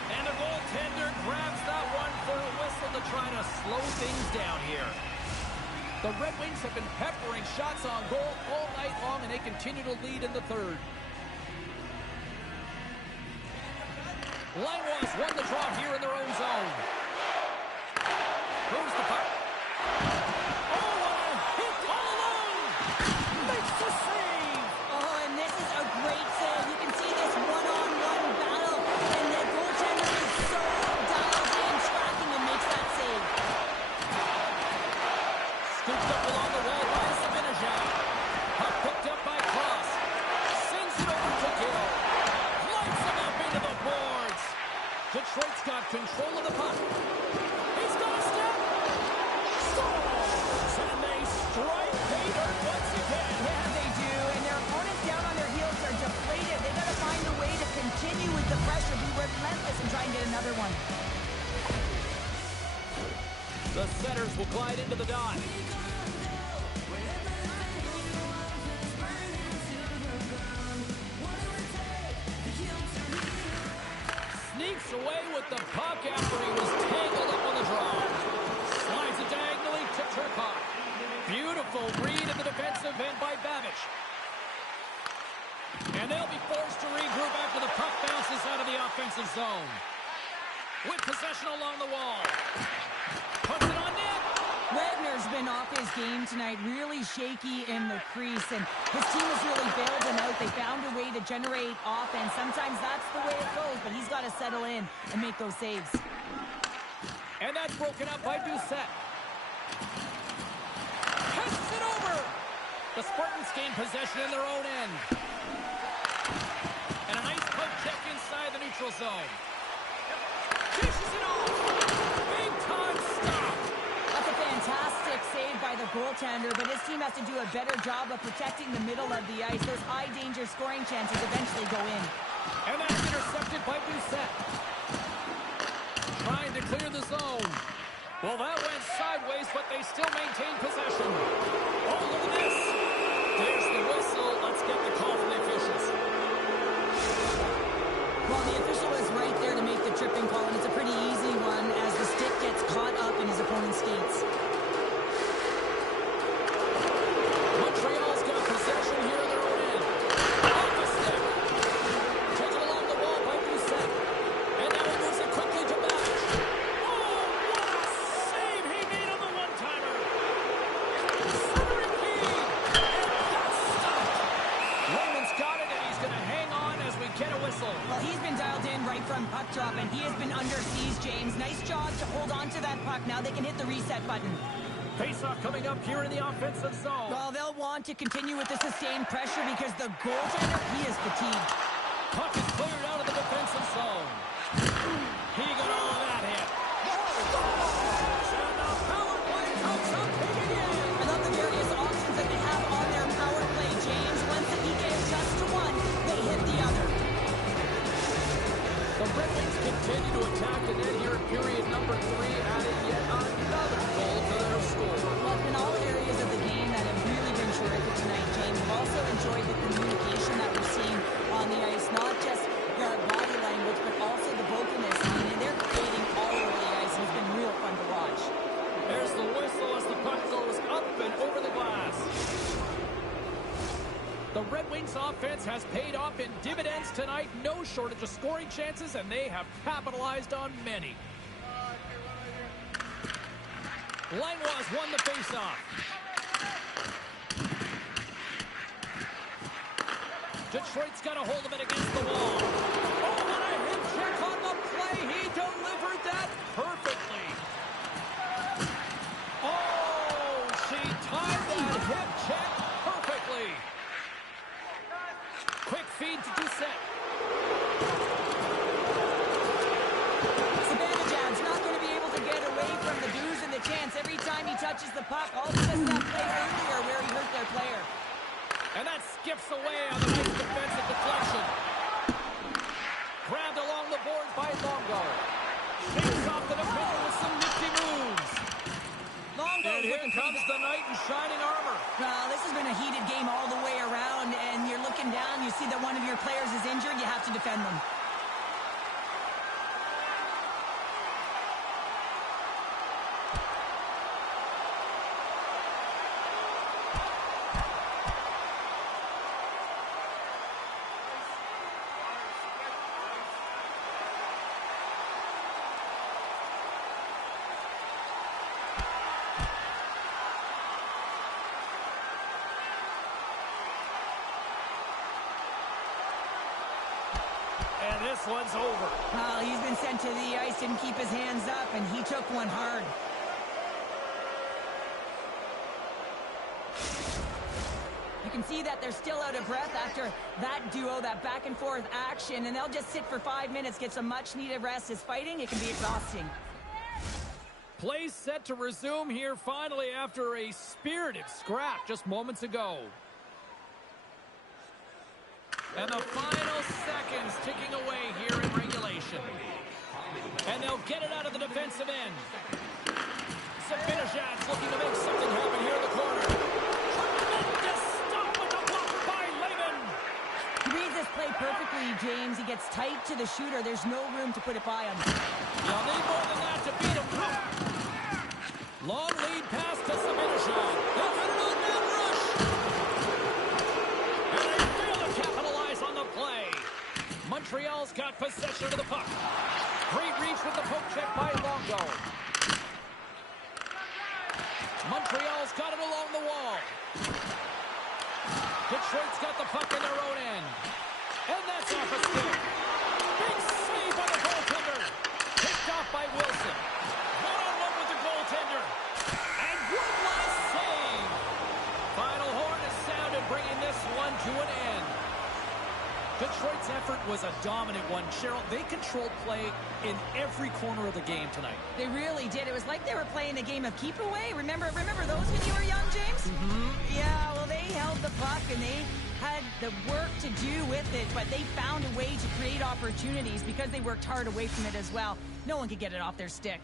And the goaltender grabs that one for a whistle to try to slow things down here. The Red Wings have been peppering shots on goal all night long, and they continue to lead in the third. Langlois won the draw here in their own zone. Moves the puck. Oh, what a hit all alone! Makes the save! Oh, and this is a great save. You can see this one-on-one battle, and the goaltender is so dialed in, tracking and makes that save. Scooped up along the wall by Zibanejad. Puck picked up by Cross. Sends it over to Gill. Lights him up into the boards. Detroit's got control of the puck. He's got a step. Scores! And they strike pay dirt once again. Yeah, they do, and their opponents down on their heels are deflated. They got to find a way to continue with the pressure, be relentless, and try and get another one. The setters will glide into the dot. with the puck after he was tangled up on the draw. Slides it diagonally to Turcotte. Beautiful read in the defensive end by Babic. And they'll be forced to regroup after the puck bounces out of the offensive zone. With possession along the wall. Puts it on net. Wagner's been off his game tonight, really shaky in the crease, and his team has really bailed him out. They found a way to generate offense. Sometimes that's the way it goes, but he's got to settle in and make those saves. And that's broken up by Doucette. Passes it over. The Spartans gain possession in their own end. And a nice poke check inside the neutral zone. Dishes it off. Big time stop. That's a fantastic save by the goaltender, but his team has to do a better job of protecting the middle of the ice. Those high-danger scoring chances eventually go in. And that's intercepted by Doucette. Trying to clear the zone. Well, that went sideways, but they still maintain possession. Oh, look at this. There's the whistle. Let's get the call from the officials. Well, the official is right there to make the tripping call, and it's a pretty easy one as the stick gets caught up in his opponent's skates. Montreal's got possession here in their own end. Off the stick. Taken along the wall by Doucette. And now he moves it quickly to Babic. Oh, what a save he made on the one-timer. Centering feed. And that's stopped. Raymond's got it, and he's going to hang on as we get a whistle. Well, he's been dialed in right from puck drop, and he has been under siege, James. Nice job to hold on to that puck. Now they can hit the reset button. Face-off coming up here in the offensive zone. Well, they'll want to continue with the sustained pressure because the goaltender, he is fatigued. Puck is cleared out of the defensive zone. He got all of that hit. And the power play comes up big again. I love the various options that they have on their power play, James. Once the PK adjusts to one, they hit the other. The Red Wings continue to attack the net here in period number 3, adding yet another goal to their score. Well, in all areas of the game that have really been terrific tonight, James. We've also enjoyed the communication that we're seeing on the ice. Not just the body language, but also the vocalness. I mean, they're creating all over the ice, and it's been real fun to watch. There's the whistle as the puck goes up and over the glass. The Red Wings offense has paid off in dividends tonight. No shortage of scoring chances, and they have capitalized on many. Langlois won the faceoff. Detroit's got a hold of it against the wall. Oh, what a hit check on the play. He delivered that perfectly. Oh, she timed that hip check perfectly. Quick feed to Doucette. Zibanejad's not going to be able to get away from the dues and the chance. Every time he touches the puck, all of that play earlier where he hurt their player. And that skips away on the nice defensive deflection. Grabbed along the boards by Longo. Shakes off the defender with some nifty moves. And here comes the knight in shining armor. Well, this has been a heated game all the way around, and you're looking down, you see that one of your players is injured, you have to defend them. And this one's over. Well, he's been sent to the ice, didn't keep his hands up, and he took one hard. You can see that they're still out of breath after that duo, that back and forth action, and they'll just sit for 5 minutes, get some much needed rest. As fighting, it can be exhausting. Play set to resume here finally after a spirited scrap just moments ago. And the final seconds ticking away here in regulation. And they'll get it out of the defensive end. Zibanejad's looking to make something happen here in the corner. Tremendous stop with the block by Lehman. He reads this play perfectly, James. James. He gets tight to the shooter. There's no room to put it by him. You'll need more than that to beat him. Long lead pass to Saminashine. They'll get it on that rush. And they fail to capitalize on the play. Montreal's got possession of the puck. Great reach with the poke check by Longo. Montreal's got it along the wall. Detroit's got the puck in their own end. And that's off a stick. Big save by the goaltender. Picked off by Wilson. One-on-one with the goaltender. And one last save. Final horn is sounded, bringing this one to an end. Detroit's effort was a dominant one. Cheryl, they controlled play in every corner of the game tonight. They really did. It was like they were playing a game of keep away. Remember those when you were young, James? Mm-hmm. Yeah, well, they held the puck and they had the work to do with it, but they found a way to create opportunities because they worked hard away from it as well. No one could get it off their stick.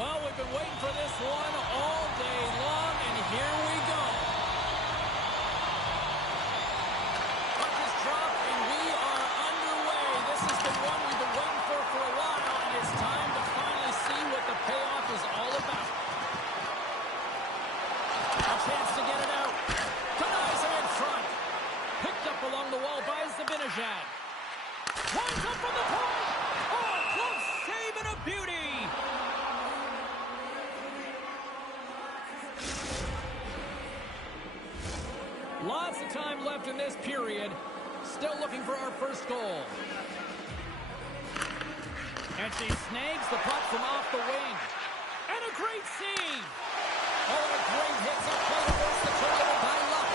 Well, we've been waiting for this one all day long, and here we go. Puck is dropped, and we are underway. This is the one we've been waiting for a while, and it's time to finally see what the payoff is all about. A chance to get it time left in this period. Still looking for our first goal. And she snags the puck from off the wing. And a great save. Oh, and a great hits up play to force the turnover by Luck.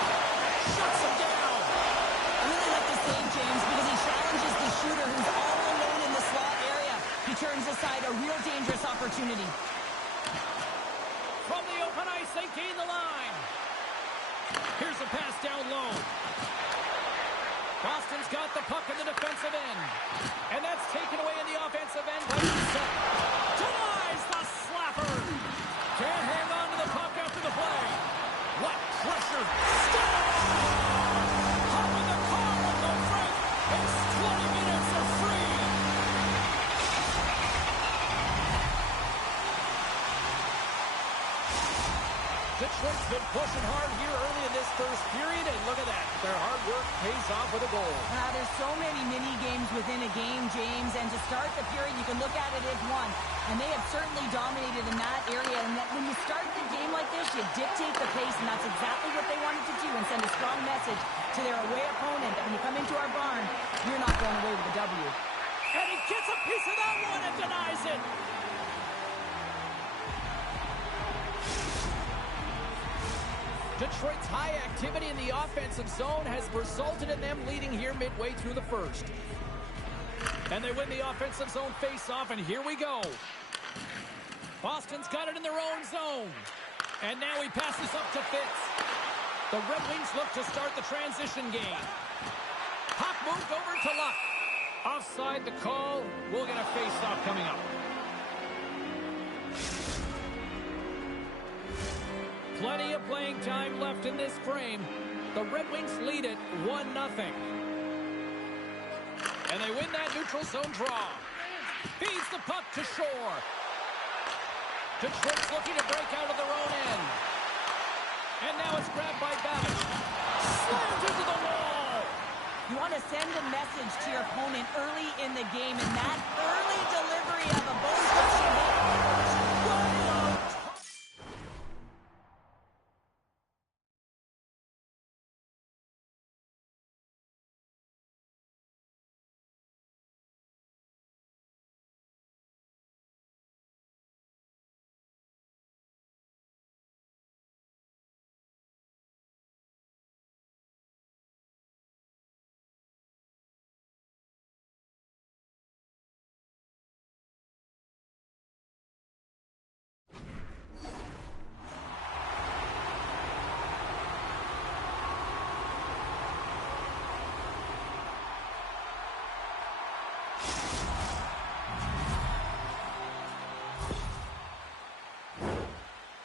Shuts him down. I really like this save, James, because he challenges the shooter who's all alone in the slot area. He turns aside a real dangerous opportunity. From the open ice, they gain the line. Here's a pass down low. Boston's got the puck in the defensive end. And that's taken away in the offensive end by Doucette. Denies the slapper. Can't hang on to the puck after the play. What pressure. Stop! Hop in the car with the Frank. It's 20 minutes of free. Detroit's been pushing hard here early in this first period, and look at that. Their hard work pays off with a goal. There's so many mini-games within a game, James, and to start the period, you can look at it as one. And they have certainly dominated in that area, and that when you start the game like this, you dictate the pace, and that's exactly what they wanted to do and send a strong message to their away opponent that when you come into our barn, you're not going away with a W. And he gets a piece of that one and denies it. Detroit's high activity in the offensive zone has resulted in them leading here midway through the first. And they win the offensive zone face-off, and here we go. Boston's got it in their own zone. And now he passes up to Fitz. The Red Wings look to start the transition game. Puck moved over to Luck. Offside the call. We'll get a face-off coming up. Plenty of playing time left in this frame. The Red Wings lead it 1-0. And they win that neutral zone draw. Feeds the puck to shore. Detroit's looking to break out of their own end. And now it's grabbed by Babish. Slammed into the wall. You want to send a message to your opponent early in the game, and that early delivery of a bone-crushing hit.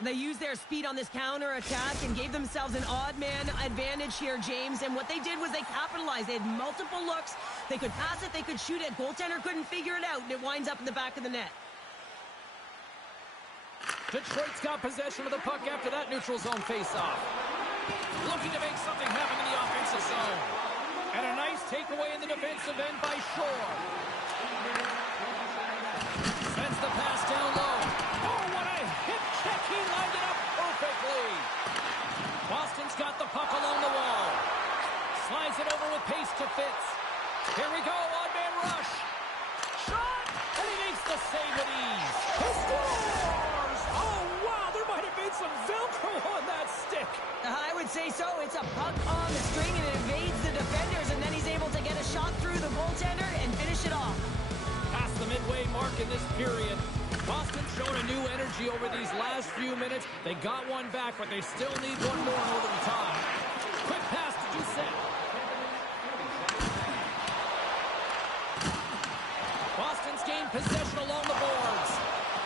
They used their speed on this counter-attack and gave themselves an odd-man advantage here, James. And what they did was they capitalized. They had multiple looks. They could pass it. They could shoot it. Goaltender couldn't figure it out, and it winds up in the back of the net. Detroit's got possession of the puck after that neutral zone face-off. Looking to make something happen in the offensive zone. And a nice takeaway in the defensive end by Shore. Sends the pass down low. Oh, what a hip check. He lined it up perfectly. Boston's got the puck along the wall. Slides it over with pace to Fitz. Here we go, odd-man rush. Shot! And he makes the save with ease. He scores! Oh, wow, there might have been some Velcro on that stick. I would say so. It's a puck on the string, and it evades the defenders, and then he's able to get a shot through the goaltender and finish it off. Past the midway mark in this period. Boston's shown a new energy over these last few minutes. They got one back, but they still need one more in order to tie. Quick pass to Doucette. Boston's gained possession along the boards.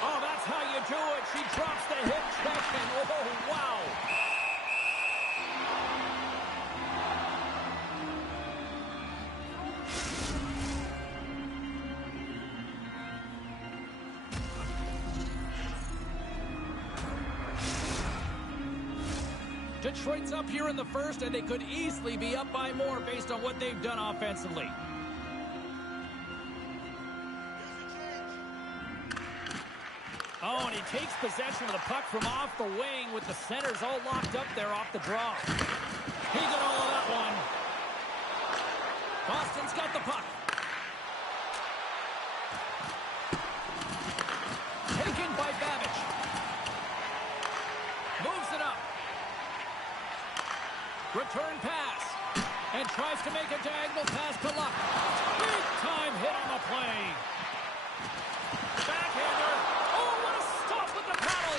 Oh, that's how you do it. She drops the hip check, and oh, wow. Detroit's up here in the first, and they could easily be up by more based on what they've done offensively. Oh, and he takes possession of the puck from off the wing with the centers all locked up there off the draw. He got all of that one. Boston's got the puck. Taken by Babbage. Moves it up. Return pass. And tries to make a diagonal pass to Luck. Big time hit on the play. Backhander. Oh, what a stop with the paddle.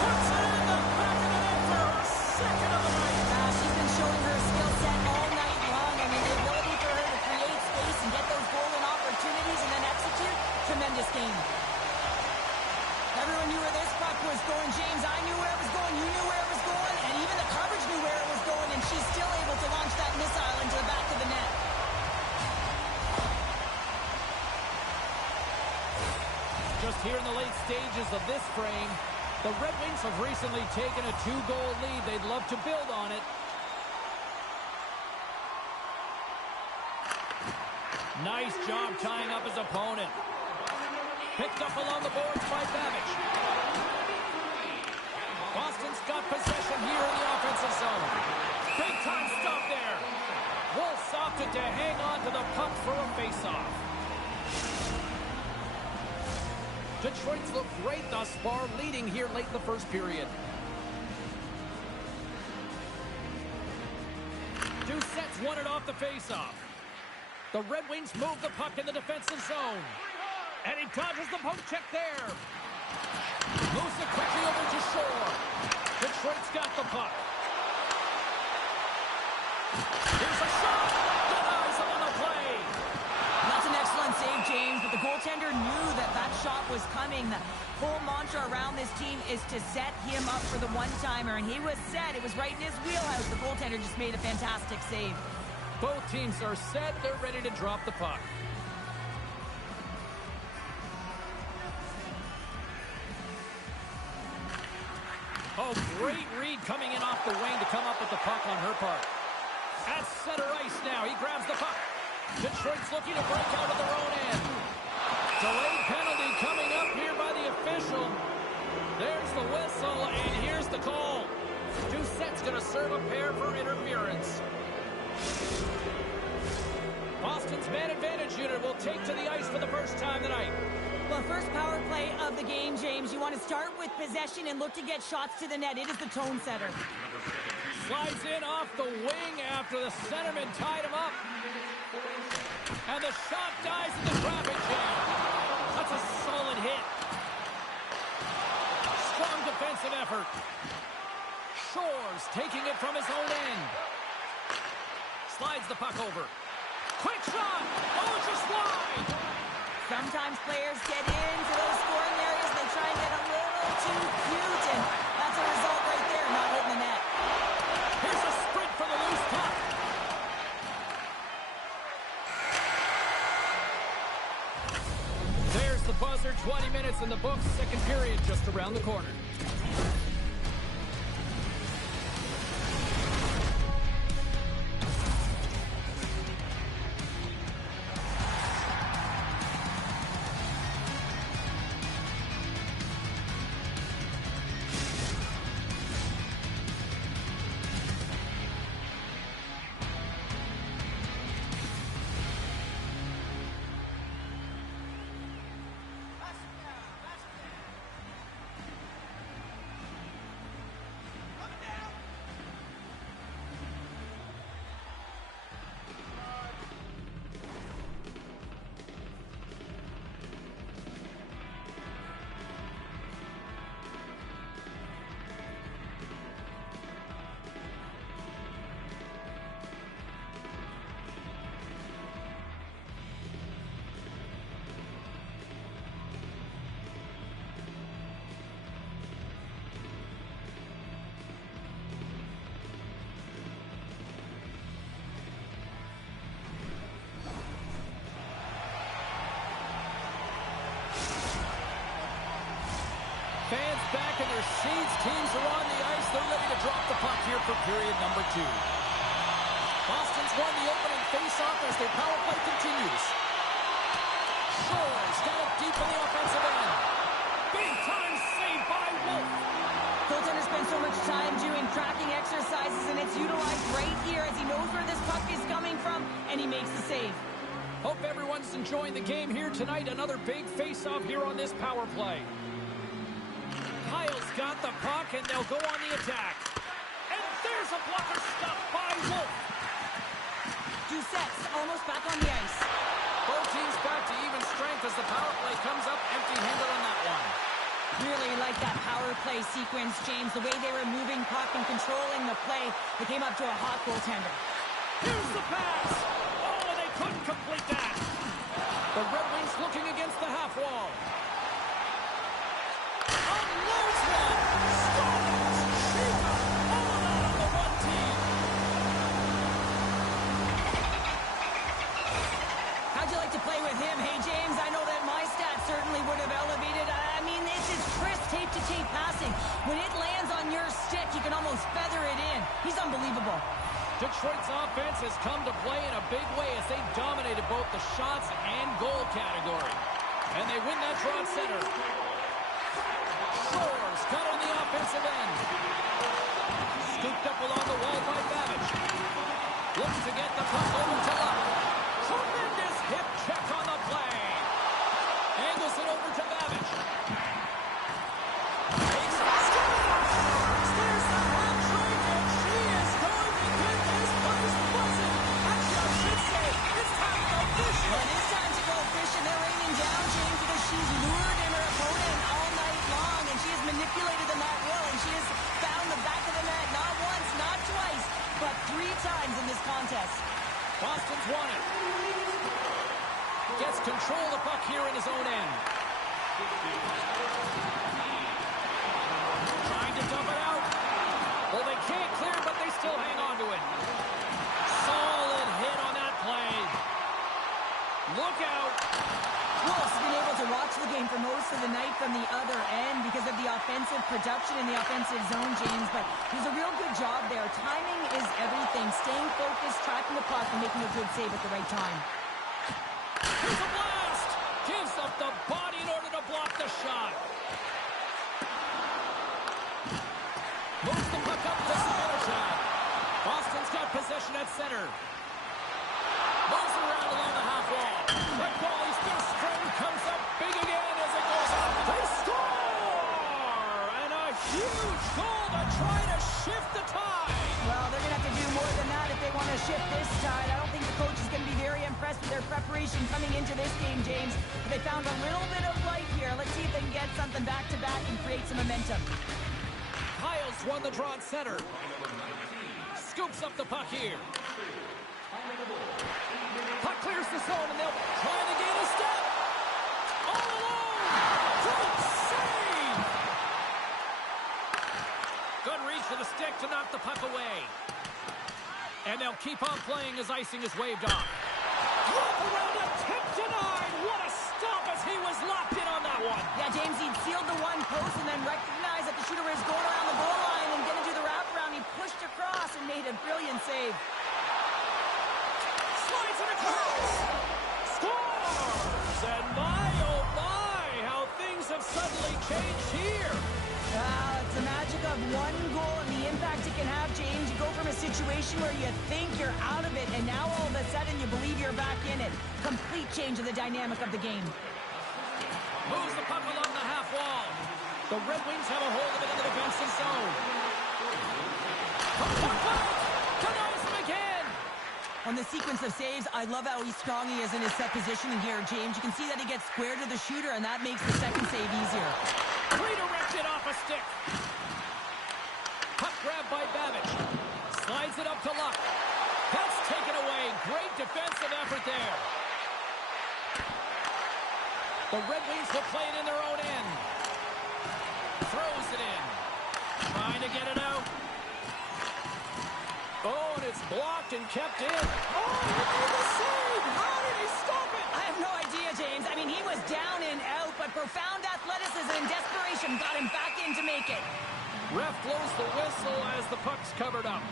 Puts it in the back of the net for her second of the night. She's been showing her skill set all night long. I mean, the ability for her to create space and get those goal-in opportunities and then execute, tremendous game. Everyone knew where this puck was going, James. I knew where it was going. You knew where it was going. And even the coverage knew where it was going. And she's still able to launch that missile into the back of the net. Just here in the late stages of this frame, the Red Wings have recently taken a 2-goal lead. They'd love to build on it. Nice job tying up his opponent. Picked up along the boards by Babbage. Boston's got possession here in the offensive zone. Big time stop there. Wolves opted to hang on to the puck for a faceoff. Detroit's looked great thus far, leading here late in the first period. Doucette's won it off the faceoff. The Red Wings move the puck in the defensive zone. And he dodges the poke check there. Moves it quickly over to Shore. Detroit's got the puck. Here's a shot. Denies him on the play. That's an excellent save, James, but the goaltender knew that that shot was coming. The whole mantra around this team is to set him up for the one-timer, and he was set. It was right in his wheelhouse. The goaltender just made a fantastic save. Both teams are set. They're ready to drop the puck. Oh, great read coming in off the wing to come up with the puck on her part. At center ice now. He grabs the puck. Detroit's looking to break out of their own end. Delayed penalty coming up here by the official. There's the whistle, and here's the call. Doucette's going to serve a pair for interference. Boston's man advantage unit will take to the ice for the first time tonight. Well, first power play of the game, James. You want to start with possession and look to get shots to the net. It is the tone setter. Slides in off the wing after the centerman tied him up. And the shot dies in the traffic jam. That's a solid hit. Strong defensive effort. Shore's taking it from his own end. Slides the puck over. Quick shot! Oh, just wide! Sometimes players get into those scoring areas. They try and get a little too cute, and that's a result right there, not hitting the net. Here's a sprint for the loose puck. There's the buzzer. 20 minutes in the books. Second period just around the corner. Fans back in their seats. Teams are on the ice. They're ready to drop the puck here for period number 2. Boston's won the opening face-off as their power play continues. Shore's got it deep in the offensive end. Big-time save by Wolf. Goaltenders spend so much time doing tracking exercises just enjoying the game here tonight. Another big face-off here on this power play. Kyle's got the puck, and they'll go on the attack. And there's a blocker stuffed by Wolf. Doucette's almost back on the ice. Both teams back to even strength as the power play comes up empty-handed on that one. Really like that power play sequence, James. The way they were moving puck and controlling the play, they came up to a hot goaltender. Here's the pass. Oh, and they couldn't complete that. The Red Wings looking against the half wall. Unloads one. Scores. Shooter. All of that on the one team. How'd you like to play with him? Hey, James, I know that my stats certainly would have elevated. I mean, it's his crisp tape-to-tape passing. When it lands on your stick, you can almost feather it in. He's unbelievable. Detroit's offense has come to play in a big way as they dominated both the shots and goal category. And they win that draw at center. Shores got on the offensive end. Scooped up along the wall by Babbage. Looks to get the puck over to Luck. Tremendous hip check on the play. Angles it over to Babbage. Takes it. Scores! There's the hat trick, and she is going to get this place buzzing. Actually, I should say, it's time to go fishing. Well, it is time to go fishing. They're raining down, James, because she's lured in her opponent all night long, and she has manipulated them at will, and she has found the back of the net not once, not twice, but 3 times in this contest. Boston's won it. Gets control of the puck here in his own end. Trying to dump it out. Well, they can't clear, but they still hang on to it. Solid hit on that play. Look out. Wolf's been able to watch the game for most of the night from the other end because of the offensive production in the offensive zone, James, but he's a real good job there. Timing is everything. Staying focused, tracking the puck, and making a good save at the right time. Here's a blast. Gives up the body in order to block the shot. Moves the puck up to Zibanejad. Boston's got possession at center. Moves around along the half wall. The goalie's fist string comes up big again as it goes up. They score! And a huge goal to try to shift the tide. Well, they're going to have to do more than that if they want to shift this tide. I don't think the coach is going to be very impressed with their preparation coming into this game, James. But they found a little bit of light here. Let's see if they can get something back-to-back and create some momentum. Kyle's won the draw at center. Scoops up the puck here. Puck clears the zone, and they'll try to gain a step. All alone. Great save. Good reach for the stick to knock the puck away. And they'll keep on playing as icing is waved off. Wrap around attempt denied. What a stop as he was locked in on that one. Yeah, James, he'd sealed the one post and then recognized that the shooter was going around the goal line and going to do the wraparound. He pushed across and made a brilliant save. Slides it across. Scores! And my, oh my, how things have suddenly changed here. It's the magic of one goal and the impact it can have, James. You go from a situation where you think you're out of it, and now all of a sudden you believe you're back in it. Complete change of the dynamic of the game. Moves the puck along the half wall. The Red Wings have a hold of it in the defensive zone. Denies him again. On the sequence of saves, I love how strong he is in his set positioning here, James. You can see that he gets square to the shooter, and that makes the second save easier. Redirected off a stick. Puck grab by Babbage. Slides it up to Luck. That's taken away. Great defensive effort there. The Red Wings will play it in their own end. Throws it in. Trying to get it out. Oh, and it's blocked and kept in. Oh, he made the save. How did he stop it? I have no idea, James. I mean, he was down and out, but profound athleticism and desperation got him back in to make it. Ref blows the whistle as the puck's covered up.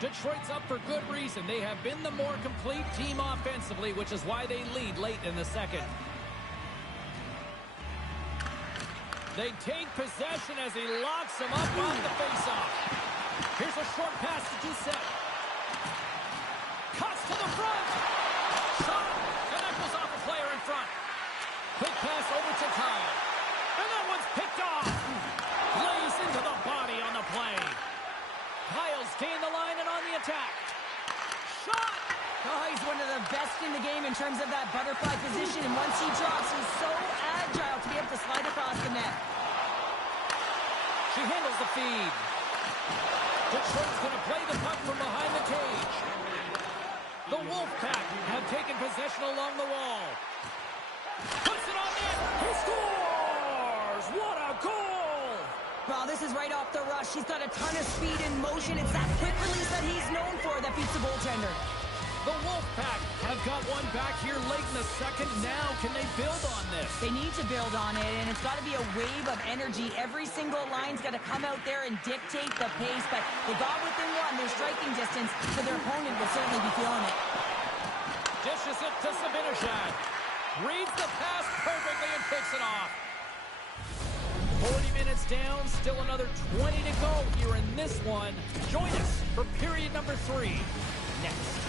Detroit's up for good reason. They have been the more complete team offensively, which is why they lead late in the second. They take possession as he locks him up on the faceoff. Here's a short pass to Doucette. front. Shot. And that goes off a player in front. Quick pass over to Kyle. And that one's picked off. Lays into the body on the play. Kyle's gained the line and on the attack. Shot. Oh, he's one of the best in the game in terms of that butterfly position. And once he drops, he's so agile to be able to slide across the net. She handles the feed. Detroit's going to play the puck from behind the cage. The Wolfpack have taken possession along the wall. Puts it on net. He scores! What a goal! Well, this is right off the rush. He's got a ton of speed and motion. It's that quick release that he's known for that beats the goaltender. The Wolfpack have got one back here late in the second. Now, can they build on this? They need to build on it, and it's got to be a wave of energy. Every single line's got to come out there and dictate the pace, but they got within one, their striking distance, so their opponent will certainly be feeling it. Dishes it to Sabinishad. Reads the pass perfectly and kicks it off. 40 minutes down, still another 20 to go here in this one. Join us for period number 3 next.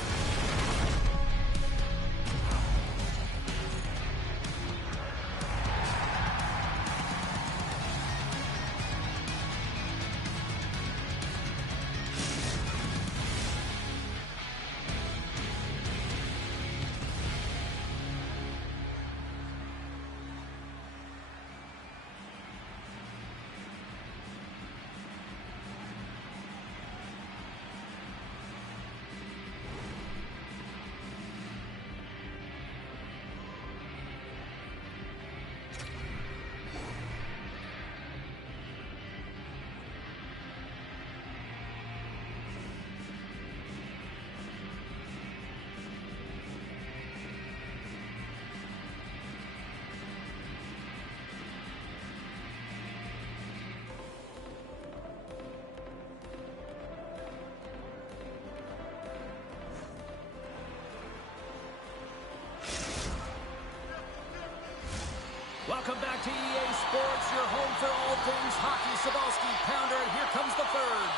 Welcome back to EA Sports, your home for all things hockey. Cybulski, Pounder, and here comes the third.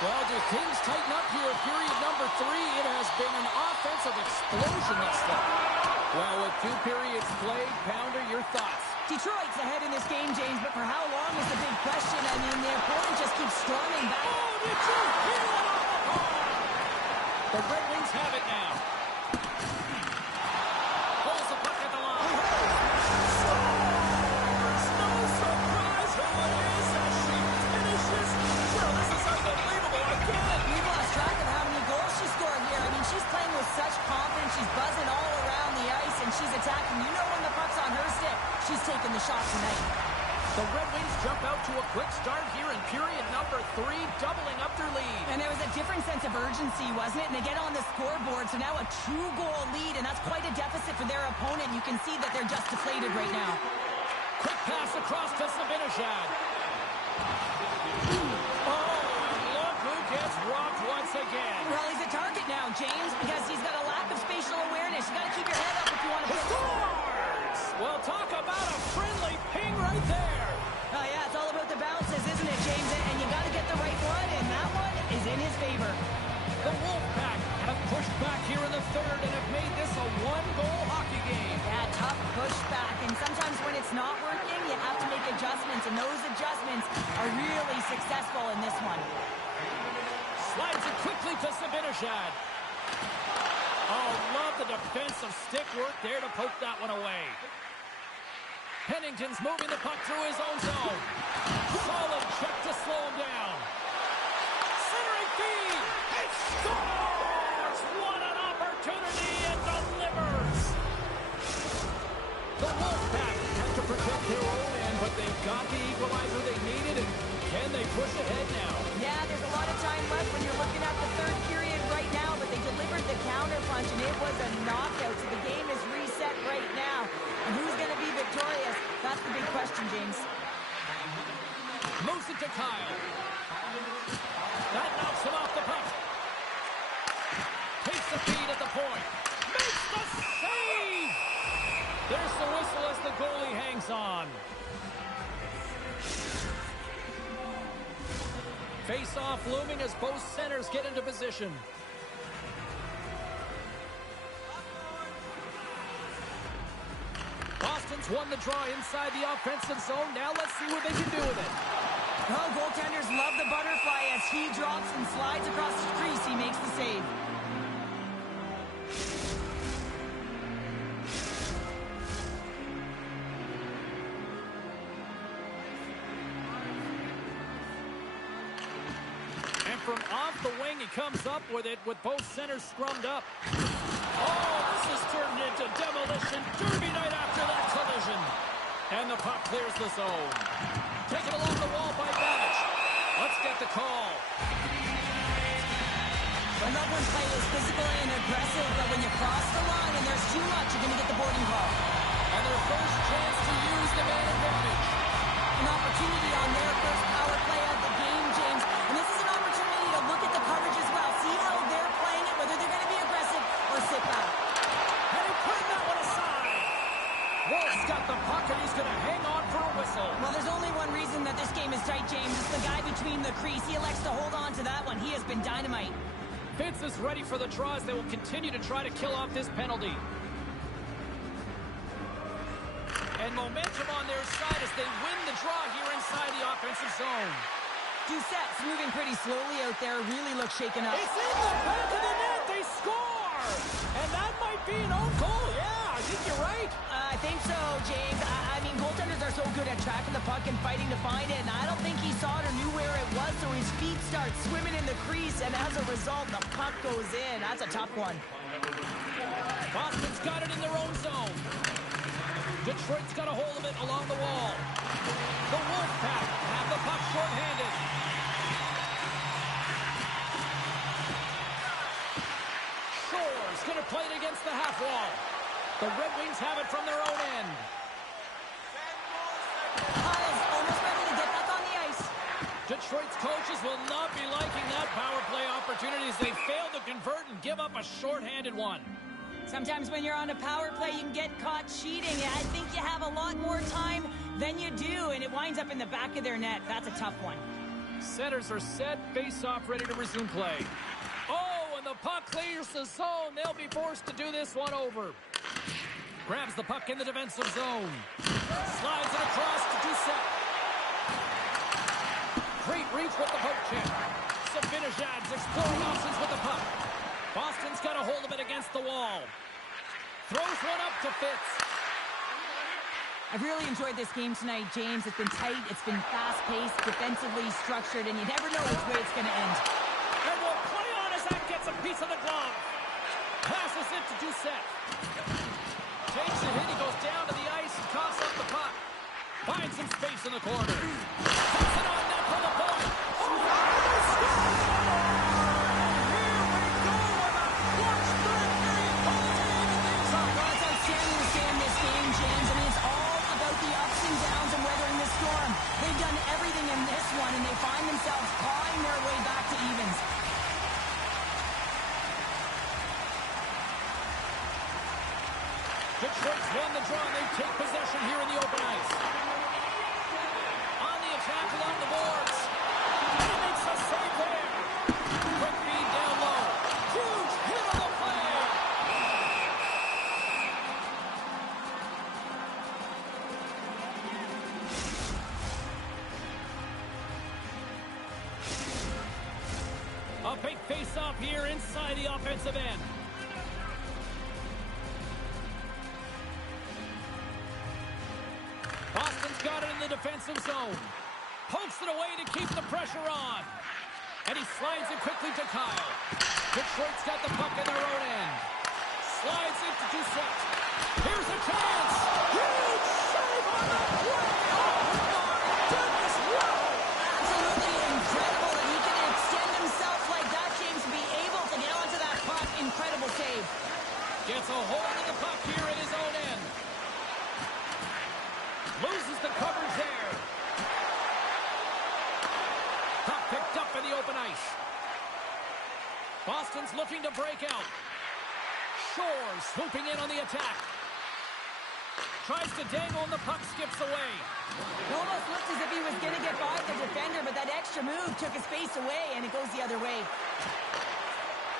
Well, do things tighten up here at period number 3? It has been an offensive explosion thus far. Well, with 2 periods played, Pounder, your thoughts? Detroit's ahead in this game, James, but for how long is the big question. I mean, their opponent just keeps storming back. Oh, did you hear that off the horn? The Red Wings have it now. Pulls the puck at the line. Scores! No surprise who it is as she finishes. Well, this is unbelievable again. We've lost track of how many goals she scored here. I mean, she's playing with such confidence. She's buzzing all around the ice, and she's attacking. You know when the puck's on her stick, she's taking the shot tonight. The Red Wings jump out to a quick start here in period number 3, doubling up their lead. And there was a different sense of urgency, wasn't it? And they get on the scoreboard, so now a 2-goal lead, and that's quite a deficit for their opponent. You can see that they're just deflated right now. Quick pass across to Sabinishad. Oh, look who gets robbed once again. Well, he's a target now, James, because he's got a lack of spatial awareness. You got to keep your head up if you want to hit. Scores! Well, talk about a friendly ping right there. Oh, yeah, it's all about the bounces, isn't it, James? And you got to get the right one, and that one is in his favor. The Wolfpack have pushed back here in the third and have made this a 1-goal hockey game. Yeah, tough pushback, and sometimes when it's not working, you have to make adjustments, and those adjustments are really successful in this one. Slides it quickly to Sabinishad. Oh, love the defensive stick work there to poke that one away. Pennington's moving the puck through his own zone. Solid check to slow him down. Centering feed. It scores! What an opportunity and delivers. The Wolfpack have to protect their own end, but they've got the equalizer they needed, and can they push ahead now? Yeah, there's a lot of time left when you're looking at the third period right now, but they delivered the counter punch, and it was a knockout, so the game is reset right now. And who's going to be victorious? That's the big question, James. Moves it to Kyle. That knocks him off the puck. Takes the feed at the point. Makes the save! There's the whistle as the goalie hangs on. Face-off looming as both centers get into position. Boston's won the draw inside the offensive zone. Now let's see what they can do with it. Oh, goaltenders love the butterfly as he drops and slides across the crease. He makes the save. And from off the wing, he comes up with it with both centers scrummed up. Oh, this has turned into demolition derby night after that collision. And the puck clears the zone. Taken along the wall by Babic. Let's get the call. I love when play is physical and aggressive, but when you cross the line and there's too much, you're going to get the boarding call. And their first chance to use the man advantage. An opportunity on their first power play of the game, James. And this is an opportunity to look at the coverage as well. See how they're playing it, whether they're going to be aggressive or sit back. And he put that one aside. Wolf's got the puck, and he's going to hang on for a whistle. Well, there's only one reason that this game is tight, James. It's the guy between the crease. He elects to hold on to that one. He has been dynamite. Vince is ready for the draws. They will continue to try to kill off this penalty. And momentum on their side as they win the draw here inside the offensive zone. Doucette's moving pretty slowly out there. Really looks shaken up. It's in the back of the net. They score! And that might be an own goal. Yeah, I think you're right. I think so, James. I mean, goaltenders are so good at tracking the puck and fighting to find it, and I don't think he saw it or knew where it was, so his feet start swimming in the crease, and as a result, the puck goes in. That's a tough one. Boston's got it in their own zone. Detroit's got a hold of it along the wall. The Wolfpack have the puck short-handed. Shore's going to play it against the half wall. The Red Wings have it from their own end. Kyle's almost ready to get back on the ice. Detroit's coaches will not be liking that power play opportunity as they fail to convert and give up a short-handed one. Sometimes when you're on a power play, you can get caught cheating. I think you have a lot more time than you do, and it winds up in the back of their net. That's a tough one. Centers are set, face-off, ready to resume play. Oh, and the puck clears the zone. They'll be forced to do this one over. Grabs the puck in the defensive zone. Slides it across to Doucette. Great reach with the poke check. Sabinajad's exploring options with the puck. Boston's got a hold of it against the wall. Throws one up to Fitz. I've really enjoyed this game tonight, James. It's been tight, it's been fast-paced, defensively structured, and you never know which way it's going to end. And will play on as that gets a piece of the glove. Passes it to Doucette. Takes a hit, he goes down to the ice and coughs up the puck. Finds some space in the corner. Puts it on net from the point. They've done everything in this one, and they find themselves clawing their way back to evens. Detroit's won the draw, and they take possession here in the open ice. On the attack along the boards. And he makes a save there. Quick feed down low. Huge hit on the play. A big face-off here inside the offensive end. Boston's got it in the defensive zone. Pokes it away to keep the pressure on. And he slides it quickly to Kyle. Detroit's got the puck in their own end. Slides it to Doucette. Here's a chance. Huge save on the play. Oh, my goodness. Wow. Absolutely incredible that he can extend himself like that, James, to be able to get onto that puck. Incredible save. Gets a hold of the puck here in his own end. Loses the coverage there. Puck picked up in the open ice. Boston's looking to break out. Shore swooping in on the attack. Tries to dangle and the puck skips away. It almost looked as if he was going to get by the defender, but that extra move took his face away, and it goes the other way.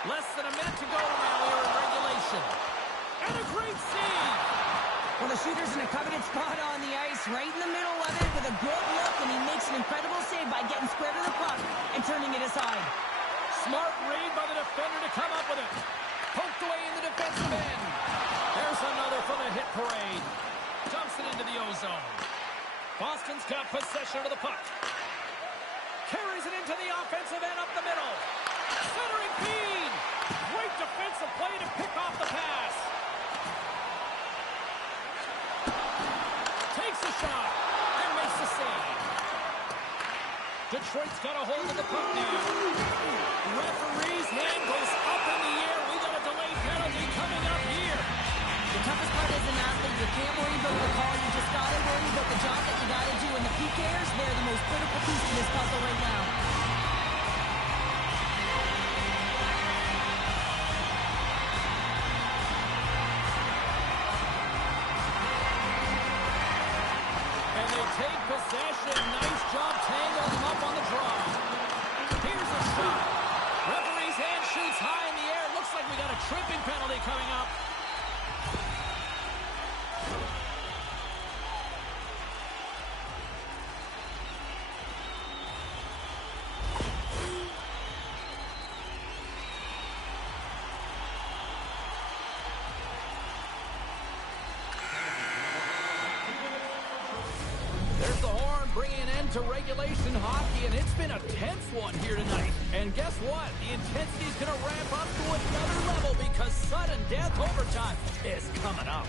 Less than a minute to go now here in regulation. And a great save. Well, the shooter's in a coveted spot on the ice, right in the middle of it with a good look, and he makes an incredible save by getting square to the puck and turning it aside. Smart read by the defender to come up with it. Poked away in the defensive end. There's another for the hit parade. Dumps it into the O-zone. Boston's got possession of the puck. Carries it into the offensive end up the middle. Centering feed. Great defensive play to pick off the pass. Takes a shot and makes the save. Detroit's got a hold of the puck now. Referee's hand goes up in the air. We got a delayed penalty coming up here. The toughest part as an athlete, you can't worry about the call. You just got to worry about the job that you got to do. And the PKers, they're the most critical piece of this puzzle right now. And they take possession. Nice job tangling them up on the draw. Here's a shot. Referee's hand shoots high in the air. Looks like we got a tripping penalty coming up. There's the horn bringing an end to regulation hockey, and it's been a tense one here tonight. And guess what? The intensity's going to ramp up to another level because sudden death overtime is coming up.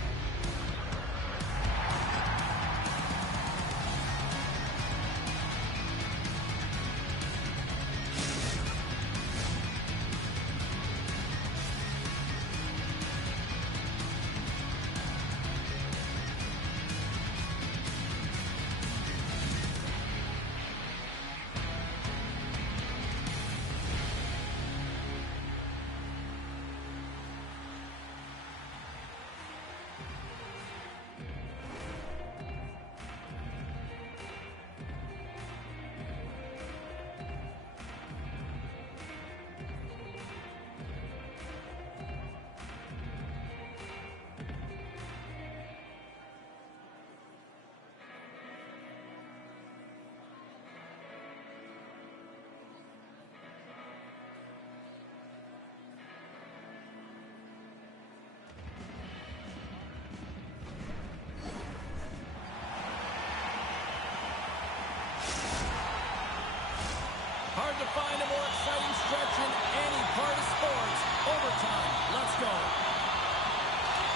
Hard to find a more exciting stretch in any part of sports. Overtime. Let's go.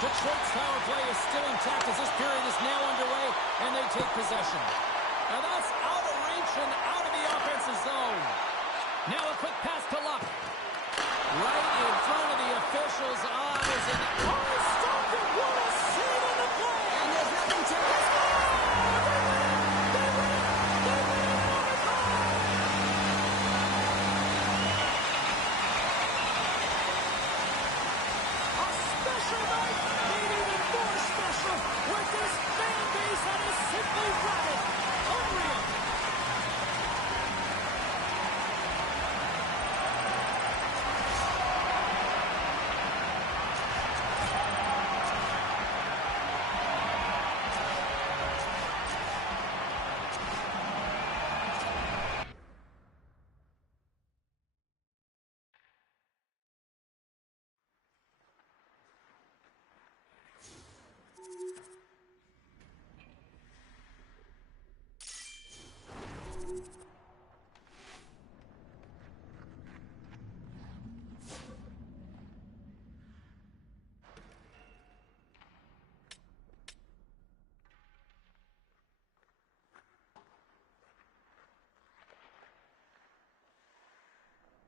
Detroit's power play is still intact as this period is now underway, and they take possession. And that's out of reach and out of the offensive zone. Now a quick pass to Luck. Right in front of the officials' eyes, and oh, stopped it.